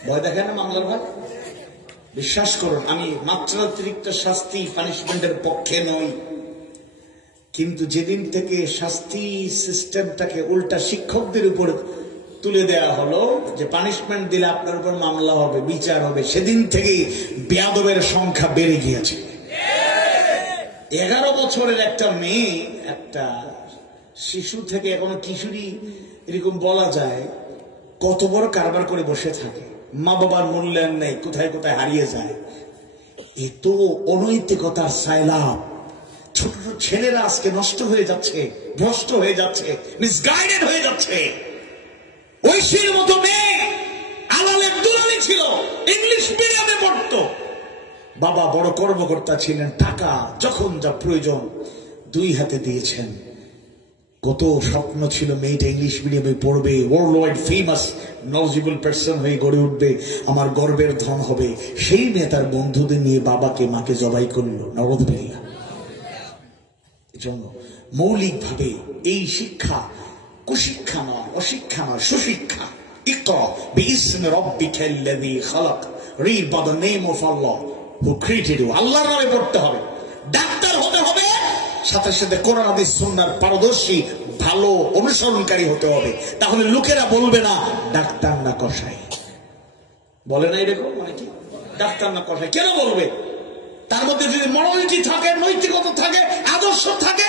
ভয় দেখেন না মামলার ভাই? বিশ্বাস করুন, আমি মাত্রাতিরিক্ত শাস্তি পানিশমেন্টের পক্ষে নই, কিন্তু যেদিন থেকে শাস্তি সিস্টেমটাকে উল্টা শিক্ষকদের উপর তুলে দেয়া হলো যে পানিশমেন্ট দিলে আপনার উপর মামলা হবে, বিচার হবে, সেদিন থেকেই বেয়াদবের সংখ্যা বেড়ে গিয়েছে। 11 বছরের একটা মেয়ে, একটা শিশু থেকে এখনো কিশোরী, এরকম বলা যায় কত বড় কারবার করে বসে থাকে। মা বাবার মূল্যায়ন নেই, কোথায় কোথায় হারিয়ে যায়। এ তো অনৈতিকতার সাইলাব। ছোট ছোট ছেলেরা আজকে নষ্ট হয়ে যাচ্ছে, ভ্রষ্ট হয়ে যাচ্ছে, মিসগাইডেড হয়ে যাচ্ছে। ঐশীর মতো মেয়ে আলালের দুলালি ছিল, ইংলিশ মিডিয়ামে পড়তো, বাবা বড় কর্মকর্তা ছিলেন, টাকা যখন যা প্রয়োজন 2 হাতে দিয়েছেন। কত স্বপ্ন ছিল মেয়েটা ইংলিশ মিডিয়ামে পড়বে, world wide famous knowledgeable person হয়ে গড়ে উঠবে, আমার গর্বের ধন হবে। সেই মেয়ে তার বন্ধুদের নিয়ে বাবাকে মাকে জবাই করলো, নাউযুবিল্লাহ। এজন্য মৌলিকভাবে এই শিক্ষা কুশিক্ষা নয়, অশিক্ষা নয়, সুশিক্ষা। ইকরা বিইসমি রাব্বিকাল্লাযী খালাক, read by the name of Allah who created you. আল্লাহর নামে পড়তে হবে। ডাক্তার হতে হবে, সাথে সাথে কোরআন হাদিস সুন্নাহর পারদর্শী ভালো অনুসরণকারী হতে হবে। তাহলে লোকেরা বলবে না ডাক্তার না কসাই। বলে না এরকম অনেকে, ডাক্তার না কসাই কেন বলবে? তার মধ্যে যদি মনোনীতি থাকে, নৈতিকতা থাকে, আদর্শ থাকে,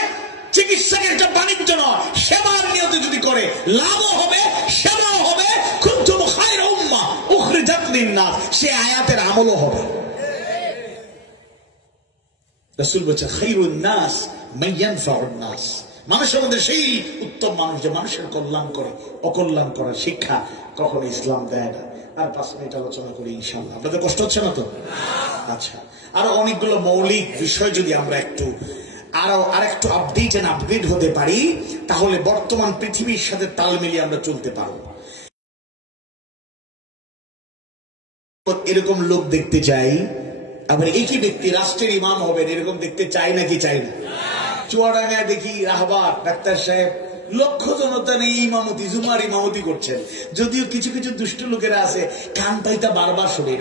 চিকিৎসাকে একটা বাণিজ্য নয়, সেবার নিয়তে যদি করে লাভও হবে, সেবাও হবে। কুনতুম খায়রা উম্মাহ উখরিজাত লিন-নাস, সে আয়াতের আমলও হবে। রাসূল বলেছেন খায়রুন নাস মান ইয়ানফাউন নাস, মানুষের মধ্যে সেই উত্তম মানুষ যে মানুষের কল্যাণ করে, অকল্যাণ করার শিক্ষা কখনো ইসলাম দেয় না। আর 5 মিনিট আলোচনা করি ইনশাআল্লাহ। আপনাদের কষ্ট হচ্ছে না তো? আচ্ছা, আরো অনেকগুলো মৌলিক বিষয় যদি আমরা আরেকটু আপডেট হতে পারি, তাহলে বর্তমান পৃথিবীর সাথে তাল মিলিয়ে আমরা চলতে পারবো। এরকম লোক দেখতে চাই, আবার একই ব্যক্তি রাষ্ট্রের ইমাম হবেন, এরকম দেখতে চাই নাকি চাই না? চুয়াডাঙ্গায় দেখি রাহবার ডাক্তার সাহেব লক্ষ জনতা নেই, ইমামতি জুমার ইমামতি করছেন। যদিও কিছু কিছু দুষ্ট লোকেরা আছে, কান পাইতা বারবার শুনে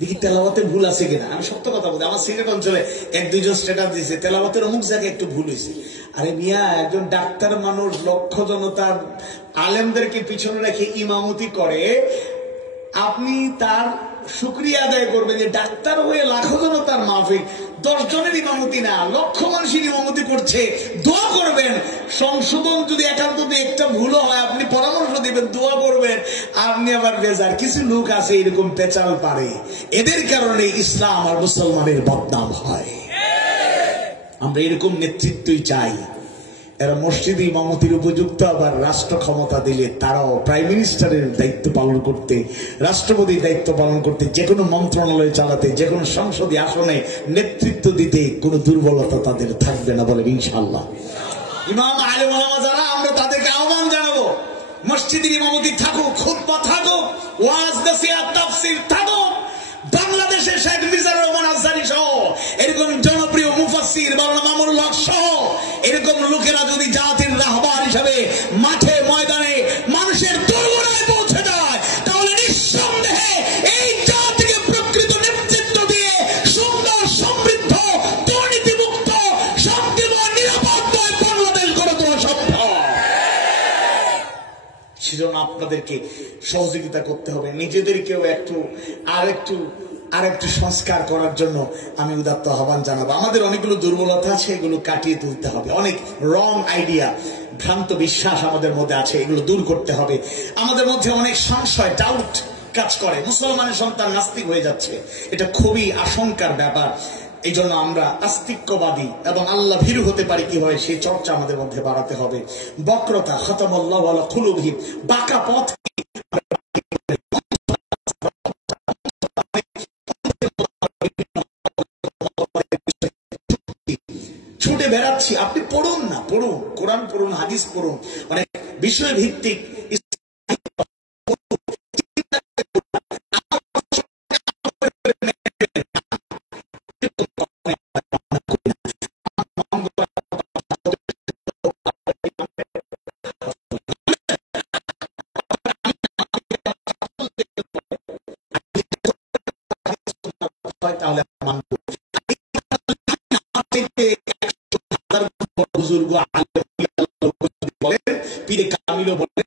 দেখি তেলাওয়াতে ভুল আছে কিনা। আমি সত্য কথা বলছি, আমার সিলেট অঞ্চলে 1-2 জন স্ট্যাটাস দিয়েছে তেলাওয়াতের অমুক জায়গায় একটু ভুল হয়েছে। আরে মিয়া, একজন ডাক্তার মানুষ লক্ষ জনতার আলেমদেরকে পিছনে রেখে ইমামতি করে, আপনি তার শুকরিয়া আদায় করবেন যে ডাক্তার হয়ে লাখো জন তার মাহফিল, 10 জনের ইমামতি না, লক্ষ মানুষের ইমামতি করছে, দোয়া করবেন। সংশোধন যদি একান্ত একটা ভুল হয় আপনি পরামর্শ দিবেন, দোয়া করবেন। আপনি আবার বেজার। কিছু লোক আছে এরকম পেচাল পারে, এদের কারণে ইসলাম আর মুসলমানের বদনাম হয়। আমরা এরকম নেতৃত্বই চাই। এরা মসজিদে ইমামতির উপযুক্ত, আবার রাষ্ট্র ক্ষমতা দিলে তারাও প্রাইম মিনিস্টারের দায়িত্ব পালন করতে, রাষ্ট্রপতির দায়িত্ব পালন করতে, যে কোনো মন্ত্রণালয় চালাতে, যে কোনো সংসদীয় আসনে নেতৃত্ব দিতে কোনো দুর্বলতা তাদের থাকবে না, বলেন ইনশাআল্লাহ। ইমাম আলেম ওলামা যারা, আমরা তাদেরকে আহ্বান জানাবো, মসজিদের ইমামতি থাকুক, খুতবা থাকুক, ওয়াজ নাসিহত তাফসীর থাকুক। বাংলাদেশের শেখ মিজানুর রহমান আজহারী সহ এরকম জনপ্রিয় মুফাসসির মাওলানা মামুনুল হক সহ এরকম লোকেরা যদি জাতির রাহবার হিসাবে মাঠে ময়দানে মানুষের দোরগোড়ায় পৌঁছে যায়, তাহলে নিঃসন্দেহে এই জাতিকে প্রকৃত নেতৃত্ব দিয়ে সুন্দর, সমৃদ্ধ, দুর্নীতিমুক্ত, শান্তিময়, নিরাপদময় বাংলাদেশ গড়ে তোলা সম্ভব। সেজন্য আপনাদেরকে সহযোগিতা করতে হবে, নিজেদেরকেও আরেকটু সংস্কার করার জন্য আমি উদাত্ত আহ্বান জানাবো। আমাদের অনেকগুলো দুর্বলতা আছে, এগুলো কাটিয়ে তুলতে হবে। অনেক রং আইডিয়া, ভ্রান্ত বিশ্বাস আমাদের মধ্যে আছে, এগুলো দূর করতে হবে। আমাদের মধ্যে অনেক সংশয়, ডাউট কাজ করে। মুসলমানের সন্তান নাস্তিক হয়ে যাচ্ছে, এটা খুবই আশঙ্কার ব্যাপার। এই জন্য আমরা আস্তিক্যবাদী এবং আল্লাহ ভীরু হতে পারি কিভাবে, সেই চর্চা আমাদের মধ্যে বাড়াতে হবে। বক্রতা, খতামাল্লাহু আলা কুলুবিহিম, বাঁকা পথ ছুটে বেড়াচ্ছি। আপনি পড়ুন না, পড়ুন, কোরআন পড়ুন, হাদিস পড়ুন, অনেক বিষয় ভিত্তিক তাহলে বুজুর্গ বলেন, পীরে কামিলও বলেন,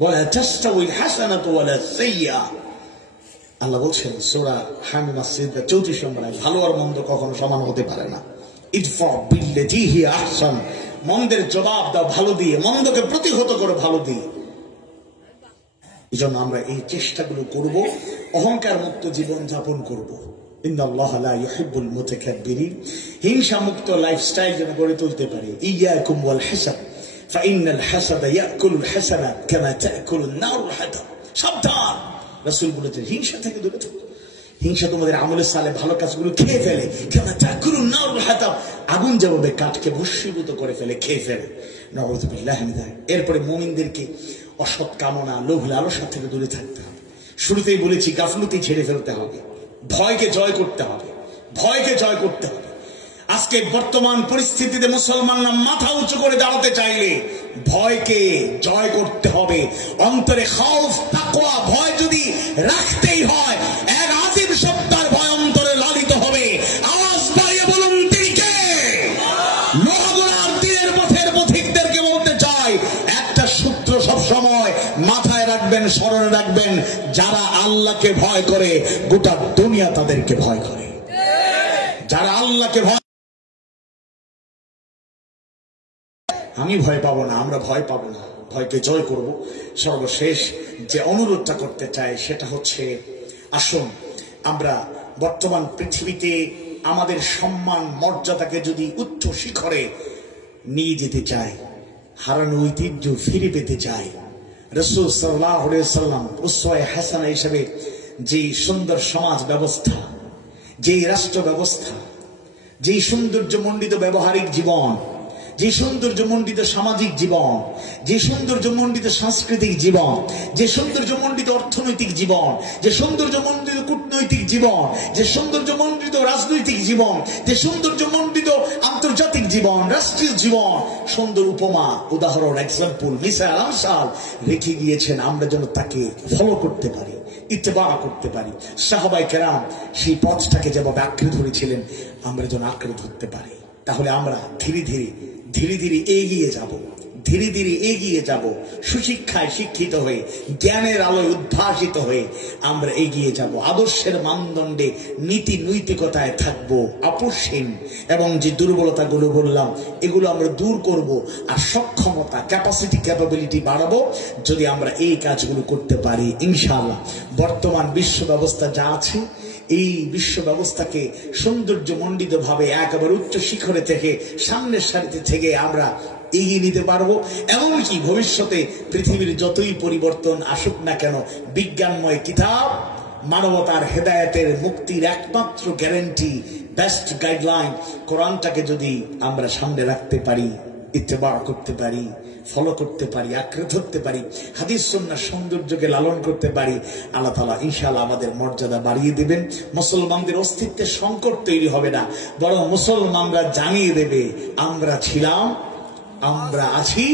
ওয়ালা তাস্তাউল হাসানাতু ওয়ালা সাইয়্যা। আল্লাহ বলছেন সূরা হামিম আস-সিজদা 34 নম্বর আয়াত, ভালো আর মন্দ কখনো সমান হতে পারে না। ইদফা বিল্লাতী হিয়া আহসান, মন্দের জবাব দাও ভালো দিয়ে, মন্দকে প্রতিহত করো ভালো দিয়ে। এজন্য আমরা এই চেষ্টাগুলো করব, অহংকার মুক্ত জীবন যাপন করব। ইন্নাল্লাহা লা ইউহিব্বুল মুতাকাব্বিরিন, হিংসা মুক্ত লাইফস্টাইল যেন গড়ে তুলতে পারি। ইয়াকুম ওয়াল হাসাদ ফাইন্নাল হাসাদা ইয়াকুলুল হাসানাত কামা তাকুলুন নারুল হাতাব। সাবধান, রাসূল বলেছেন হিংসা থেকে দূরে থাকো। হিংসা তোমাদের আমলের সালে ভালো কাজগুলো খেয়ে ফেলে, কামা তাকুলুন নারুল হাতাব, আগুন যেভাবে কাঠকে ভস্মীভূত করে ফেলে, খেয়ে ফেলে। নাউযু বিল্লাহি মিন যালিক। এরপরে মুমিনদেরকে অসৎ কামনা, লোভ লালসা থেকে দূরে থাকতে হবে। শুরুতেই বলেছি গাফলতি ছেড়ে ফেলতে হবে, ভয়কে জয় করতে হবে, ভয়কে জয় করতে হবে। আজকে বর্তমান পরিস্থিতিতে মুসলমানরা মাথা উঁচু করে দাঁড়াতে চাইলে ভয়কে জয় করতে হবে। অন্তরে খৌফ তাকওয়া ভয় যদি রাখতেই হয়, এক আযীম সত্তার ভয় অন্তরে লালিত হবে। আওয়াজ বাড়িয়ে বলুন তিনি কে? লোহাগড়ার দিনের পথের পথিকদেরকে বলতে চাই, একটা সূত্র সব সময় মাথায় রাখবেন, স্মরণে রাখবেন, যারা আল্লাহকে ভয় করে গোটা দুনিয়া তাদেরকে ভয় করে। যারা আল্লাহকে ভয়, আমি ভয় পাবো না, আমরা ভয় পাবো না, ভয়কে জয় করব। সর্বশেষ যে অনুরোধটা করতে চাই সেটা হচ্ছে, আসুন আমরা বর্তমান পৃথিবীতে আমাদের সম্মান মর্যাদাকে যদি উচ্চ শিখরে নিয়ে যেতে চাই, হারানো ঐতিহ্য ফিরে পেতে চাই, রাসূল সাল্লাল্লাহু আলাইহি ওয়াসাল্লাম উসওয়ায়ে হাসানা হিসেবে যে সুন্দর সমাজ ব্যবস্থা, যে রাষ্ট্র ব্যবস্থা, যে সৌন্দর্যমণ্ডিত ব্যবহারিক জীবন, যে সৌন্দর্যমণ্ডিত সামাজিক জীবন, যে সৌন্দর্যমণ্ডিত সাংস্কৃতিক জীবন, যে সৌন্দর্যমণ্ডিত অর্থনৈতিক জীবন, যে সৌন্দর্যমণ্ডিত কূটনৈতিক জীবন, যে সৌন্দর্যমণ্ডিত রাজনৈতিক জীবন, যে সৌন্দর্যমণ্ডিত আন্তর্জাতিক জীবন, রাষ্ট্রীয় জীবন, সুন্দর উপমা, উদাহরণ, এক্সাম্পল, মিসাল, আমসাল রেখে গিয়েছেন, আমরা যেন তাকে ফলো করতে পারি, ইত্তেবা করতে পারি। সাহাবায়ে কেরাম সেই পথটাকে যেভাবে আঁকড়ে ধরেছিলেন, আমরা যেন আঁকড়ে ধরতে পারি। তাহলে আমরা ধীরে ধীরে এগিয়ে যাব, ধীরে ধীরে এগিয়ে যাব, সুশিক্ষায় শিক্ষিত হয়ে, জ্ঞানের আলোয় উদ্ভাসিত হয়ে আমরা এগিয়ে যাব। আদর্শের মানদণ্ডে নীতি নৈতিকতায় থাকবো আপোষহীন, এবং যে দুর্বলতাগুলো বললাম এগুলো আমরা দূর করব, আর সক্ষমতা, ক্যাপাসিটি, ক্যাপাবিলিটি বাড়াবো যদি আমরা এই কাজগুলো করতে পারি। ইনশাআল্লাহ বর্তমান বিশ্ব ব্যবস্থা যা আছে, এই বিশ্ব ব্যবস্থাকে সৌন্দর্যমণ্ডিত ভাবে একেবারে উচ্চ শিখরে থেকে, সামনের সারিতে থেকে আমরা এগিয়ে নিতে পারবো। এমনকি ভবিষ্যতে পৃথিবীর যতই পরিবর্তন আসুক না কেন, বিজ্ঞানময় কিতাব মানবতার হেদায়েতের মুক্তির একমাত্র গ্যারান্টি, বেস্ট গাইডলাইন কোরআনটাকে যদি আমরা সামনে রাখতে পারি, ইত্তেবা করতে পারি, ফলো করতে পারি, আঁকড়ে ধরতে পারি, হাদিস সুন্নাহর সৌন্দর্যকে লালন করতে পারি, আল্লাহ তাআলা ইনশাআল্লাহ আমাদের মর্যাদা বাড়িয়ে দেবেন। মুসলমানদের অস্তিত্বের সংকট তৈরি হবে না, বরং মুসলমানরা জানিয়ে দেবে আমরা ছিলাম, আমরা আছি,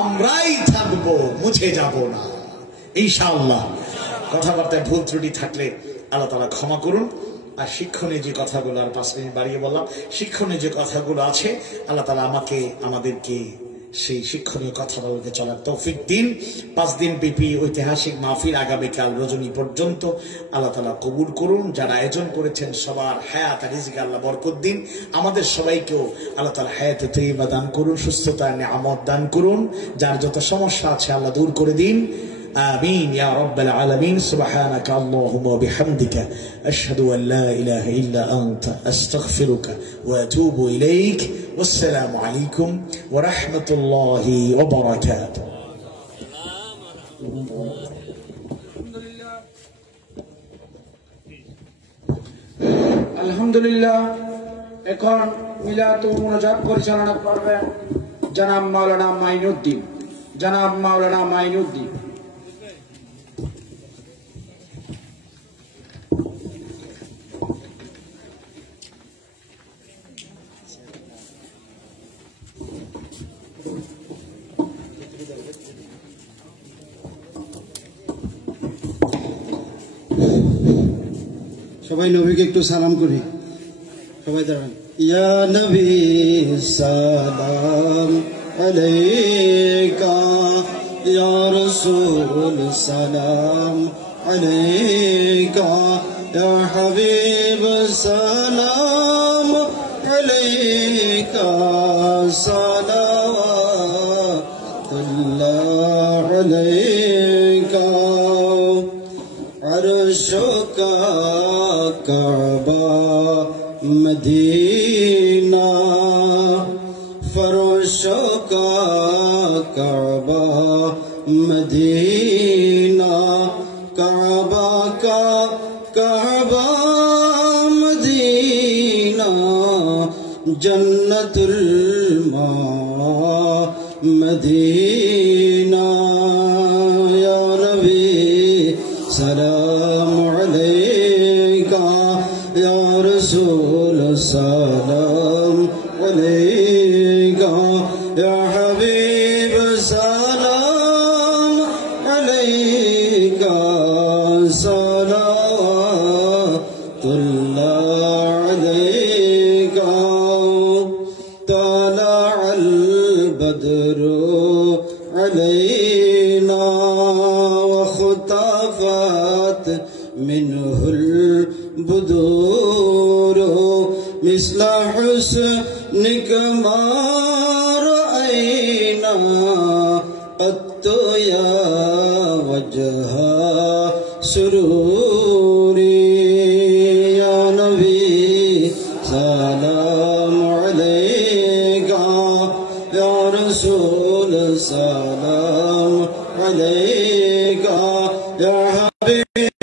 আমরাই থাকবো, মুছে যাব না ইনশাআল্লাহ। কথাবার্তায় ভুল ত্রুটি থাকলে আল্লাহ তাআলা ক্ষমা করুন। আর শিক্ষণীয় যে কথাগুলো, আর 5 মিনিট বাড়িয়ে বললাম, শিক্ষণীয় যে কথাগুলো আছে আল্লাহ তাআলা আমাদেরকে সেই শিক্ষণীয় কথাগুলোকে চলার তৌফিক দিন। 5 দিন ব্যাপী ঐতিহাসিক মাহফিল আগামীকাল রজনী পর্যন্ত আল্লাহ তাআলা কবুল করুন। যারা আয়োজন করেছেন সবার হায়াত আর রিজিকে আল্লাহ বরকত দিন। আমাদের সবাইকেও আল্লাহ তাআলা হায়াতে তৈয়বা দান করুন, সুস্থতা নিয়ামত দান করুন। যার যত সমস্যা আছে আল্লাহ দূর করে দিন। آمين يا رب العالمين. سبحانك اللهم وبحمدك أشهد أن لا إله إلا أنت أستغفرك وأتوب إليك. والسلام عليكم ورحمة الله وبركاته. আলহামদুলিল্লাহ। এখন মিলাদ ও মুনাজাত পরিচালনা করবেন জনাব মাওলানা মাইনুদ্দিন। জনাব মাওলানা মাইনুদ্দিন। সবাই নবীকে একটু সালাম করি, সবাই দাঁড়ান। ইয়া নবী সালাম আলাইকা, ইয়া রাসূল সালাম আলাইকা, ইয়া হাবিব সালাম আলাইকা, সালাওয়াতুল্লাহ আলাইকা। अर्श का काबा मदीना, फरोश का काबा मदीना, काबा का काबा मदीना, जन्नतुल माँ मदीना। या नबी सलाम अलैका, या रसूल सलाम عليك يا حبيب سلام عليك صلوات الله عليك طلع البدر علينا واختفت منه البدور مثل حسنك ما رأينا قط يا وجه سروري يا نبي سلام عليك يا رسول سلام عليك يا حبيب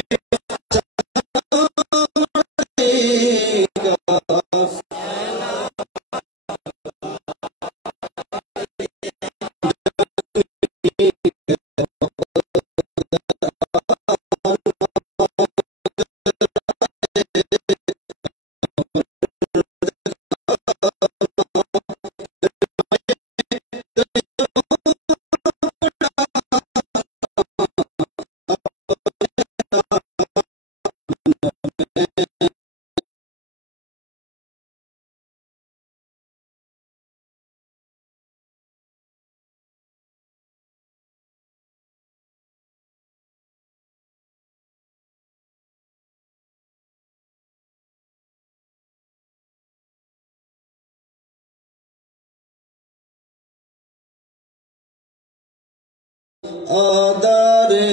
আদারে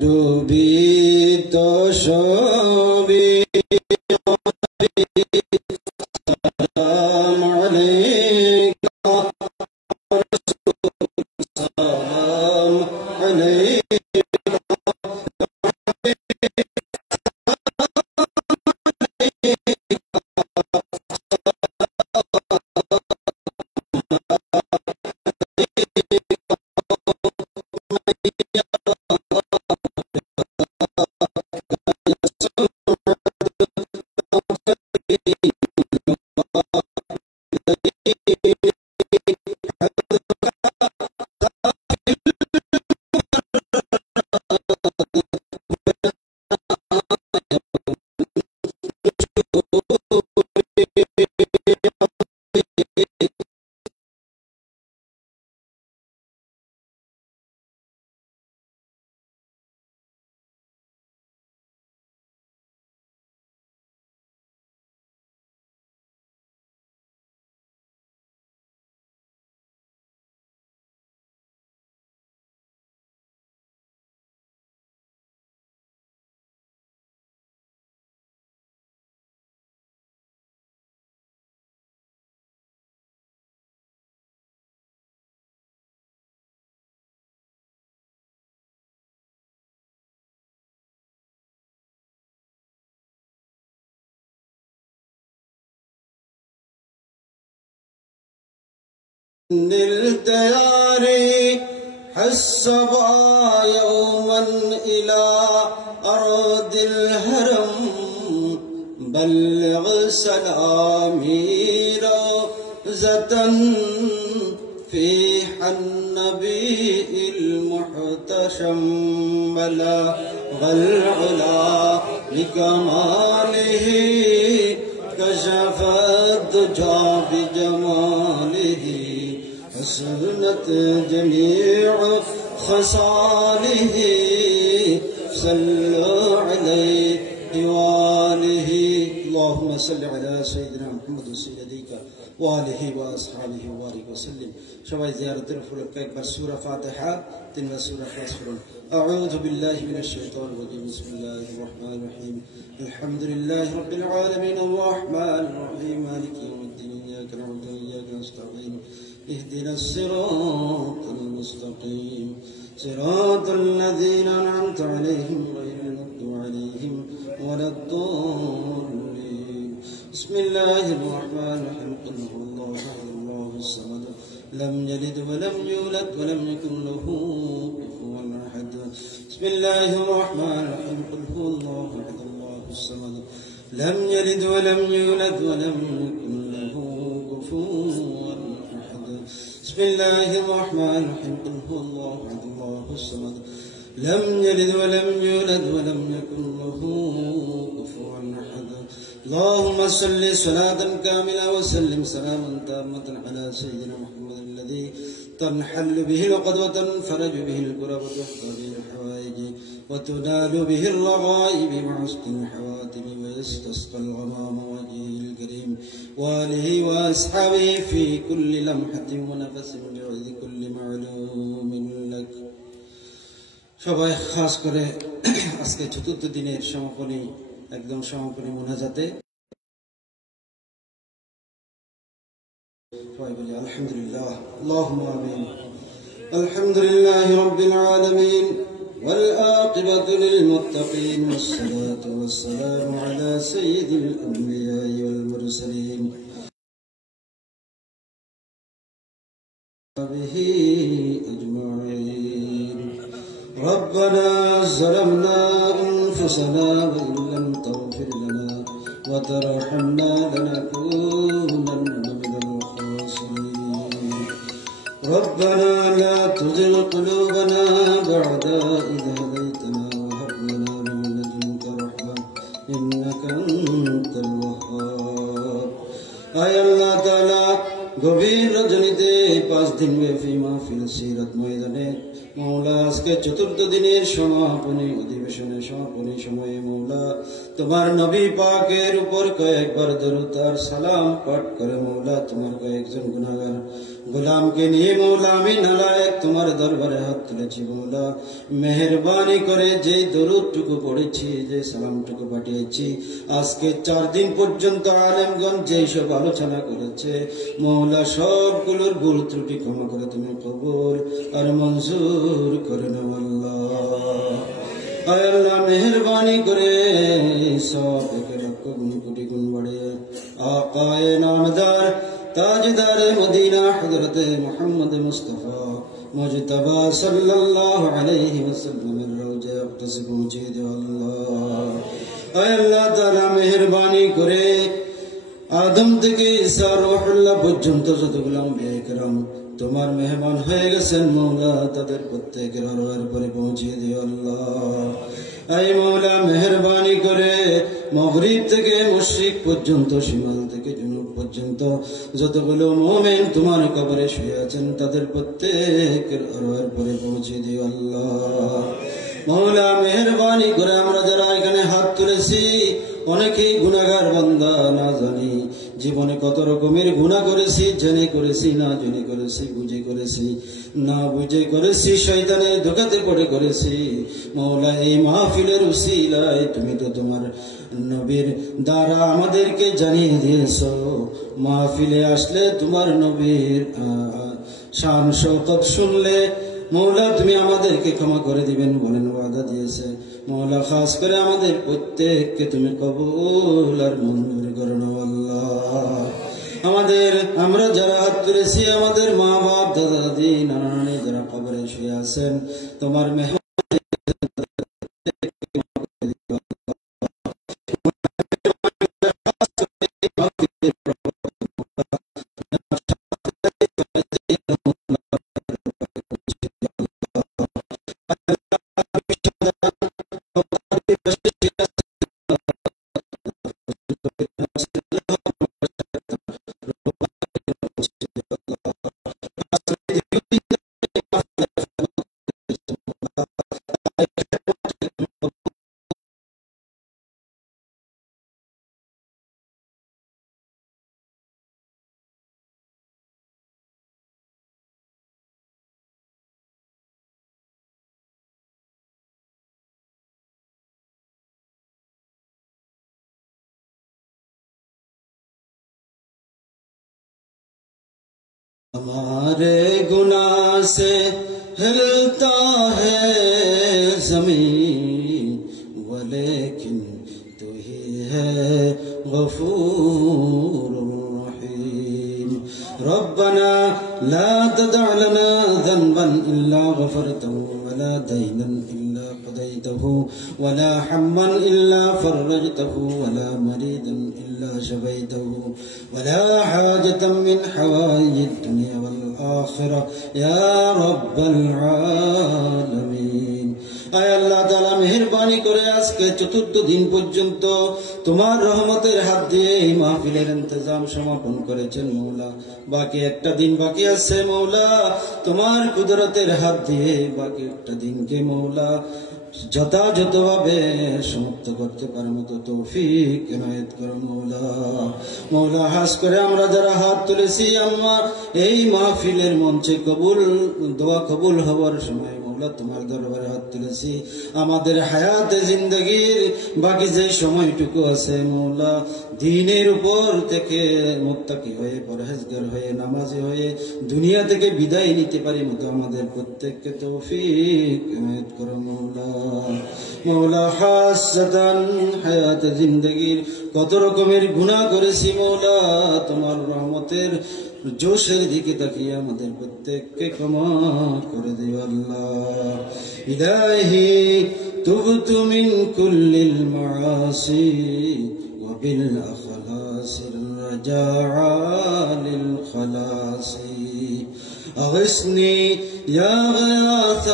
ডুবিত সবি সালাম আলাইকা সালাম আলাইকা للديار حسبا يوما إلى أرض الهرم بلغ سلامي روزة فيح النبي المحتشم بلغ العلا بكماله كشف الدجى بجماله حسنت جميع خصاله صلوا عليه وآله اللهم صل على سيدنا محمد سيدك وآله وأصحابه وبارك وسلم সবাই জিয়ারতের উপলক্ষে একবার সূরা ফাতিহা তিনবার সূরা ইখলাস পড়ুন أعوذ بالله من الشيطان الرجيم بسم الله الرحمن الرحيم الحمد لله رب العالمين الرحمن الرحيم مالك يوم الدين إياك نعبد وإياك نستعين اهدنا الصراط المستقيم صراط الذين أنعمت عليهم غير المغضوب عليهم ولا الضالين بسم الله الرحمن الرحيم قل هو الله أحد الله الصمد لم يلد ولم يولد ولم يكن له كفوا أحد بسم الله الرحمن الرحيم قل هو الله أحد الله الصمد لم يلد ولم يولد ولم يكن له كفوا كفوا أحد بسم الله الرحمن الرحيم قل هو الله أحد الله الصمد لم يلد ولم يولد ولم يكن له كفوا أحد اللهم صل صلاة كاملة وسلم سلاما تاما على سيدنا محمد الذي تنحل به العقد وتنفرج به الكرب وتحظى به الحوائج وتنال به الرغائب وحسن الحواتم ويستسقى الغمام وجهه الكريم وآله وأصحابه في كل لمحة ونفس بعز كل معلوم لك সবাই খাস করে আজকে চতুর্থ দিনের সমাপনী একদম সমাপনী মুনাজাতে সবাই বলি আলহামদুলিল্লাহ আল্লাহুম্মা আমিন আলহামদুলিল্লাহি রাব্বিল আলামিন والعاقبة للمتقين والصلاة والسلام على سيد الأنبياء والمرسلين به أجمعين ربنا ظلمنا أنفسنا وإن لم تغفر لنا وترحمنا لنكونن من الخاسرين ربنا لا تزغ قلوبنا بعد إذ هديتنا وهب لنا من لدنك رحمة إنك أنت الوهاب আয় আল্লাহ তাআলা গভীর রজনীতে 5 দিন ব্যাপী মাহফিল সিরাত ময়দানে মওলা আজকে চতুর্থ দিনের সমাপনী অধিবেশনের সমাপনী সময়ে মওলা তোমার নবী পাকের উপর কয়েকবার দরুদ আর সালাম পাঠ করে মওলা তোমার কয়েকজন গুনাহগার গোলামকে নিয়ে মওলা আমি নালায়েক তোমার দরবারে হাত তুলেছি মওলা মেহেরবানি করে যে দরুদটুকু পড়েছি যে সালামটুকু পাঠিয়েছি আজকে 4 দিন পর্যন্ত আলেমগণ যেই সব আলোচনা করেছে মওলা সবগুলোর ভুল ত্রুটি ক্ষমা করে তুমি কবুল আর মঞ্জুর করে নাও আল্লাহ আয় আল্লাহ মেহেরবানি করে সব এক লক্ষ গুণ কোটি গুণ বাড়িয়ে আকায়ে নামদার তাজদার মদিনা হযরত মুহাম্মদ মুস্তাফা মুজতবা সাল্লাল্লাহু আলাইহি ওয়াসাল্লামের রওজা আকদাসে পৌঁছে দাও আল্লাহ আয় আল্লাহ তাআলা মেহেরবানি করে আদম থেকে ঈসা রূহুল্লাহ পর্যন্ত যতগুলো আম্বিয়া কিরাম তোমার মেহমান হয়ে গেছেন মওলা তাদের প্রত্যেকের আরওয়ার পরে পৌঁছে দিও আল্লাহ আয় মওলা মেহেরবানি করে মাগরিব থেকে মশরিক পর্যন্ত শিমাল থেকে জুনুব পর্যন্ত যতগুলো মুমিন তোমার কবরে শুয়ে আছেন তাদের প্রত্যেকের আরওয়ার পরে পৌঁছে দিও আল্লাহ মওলা মেহেরবানি করে আমরা যারা এখানে হাত তুলেছি অনেকেই গুনাহগার বান্দা না জানি জীবনে কত রকমের গুনাহ করেছি জেনে করেছি না জেনে করেছি বুঝে করেছি না বুঝে করেছি শয়তানের ধোঁকাতে পড়ে করেছি মওলা এই মাহফিলের উসিলায় তুমি তো তোমার নবীর দ্বারা আমাদেরকে জানিয়ে দিয়েছো মাহফিলে আসলে তোমার নবীর শান শওকত শুনলে মওলা তুমি আমাদেরকে ক্ষমা করে দিবেন বলেন ওয়াদা দিয়েছে মওলা খাস করে আমাদের প্রত্যেককে তুমি কবুল আর মঞ্জুর করে নাও আল্লাহ আমাদের আমরা যারা হাত তুলেছি আমাদের মা বাপ দাদা দাদি নানা নানি যারা কবরে শুয়ে আছেন তোমার মেহমান हमारे गुनाह से हिलता है ज़मीन वलेकिन तू ही है गफूर रहीम रब्बना ला तदअ लना ذنبا إلا غفرته ولا دينا إلا قضيته ولا حما إلا فرجته ولا مريضا إلا شفيته ولا حاجة من حوائج الدنيا والآخرة يا رب العالمين আয় আল্লাহ তাআলা মেহেরবানি করে আজকে চতুর্থ দিন পর্যন্ত তোমার রহমতের হাত দিয়ে এই মাহফিলের ইন্তজাম সমাপন করেছেন মওলা। বাকি একটা দিন বাকি আছে মওলা, তোমার কুদরতের হাত দিয়ে বাকি একটা দিনকে মওলা যথাযথভাবে সমাপ্ত করতে পারার মতো তৌফিক এনায়েত করো মওলা। মওলা হাস করে আমরা যারা হাত তুলেছি আল্লাহ এই মাহফিলের মঞ্চে দোয়া কবুল হওয়ার সময় মওলা তোমার দরবারে হাত তুলেছি, আমাদের হায়াতে জিন্দগির বাকি যে সময়টুকু আছে মওলা দ্বীনের উপর থেকে মুত্তাকি হয়ে পরহেজগার হয়ে নামাজি হয়ে দুনিয়া থেকে বিদায় নিতে পারি মতো আমাদের প্রত্যেককে তৌফিক এনায়েত করো মওলা। মওলা হাসাতান হায়াতে জিন্দগির কত রকমের গুনাহ করেছি মওলা, তোমার রহমতের জোশের দিকে তাকিয়ে আমাদের প্রত্যেককে ক্ষমা করে দিও আল্লাহ। ইলাহি তুবতু মিন কুল্লিল মাআসি ওয়া বিল আখলাসির রাজাআ লিল খালাসি أغثني يا غياث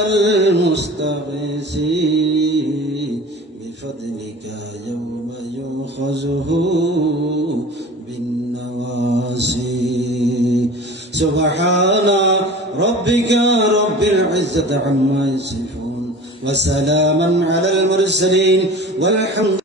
المستغيثين بفضلك يوم يؤخذه بالنواسي سبحان ربك رب العزة عما يصفون وسلاما على المرسلين والحمد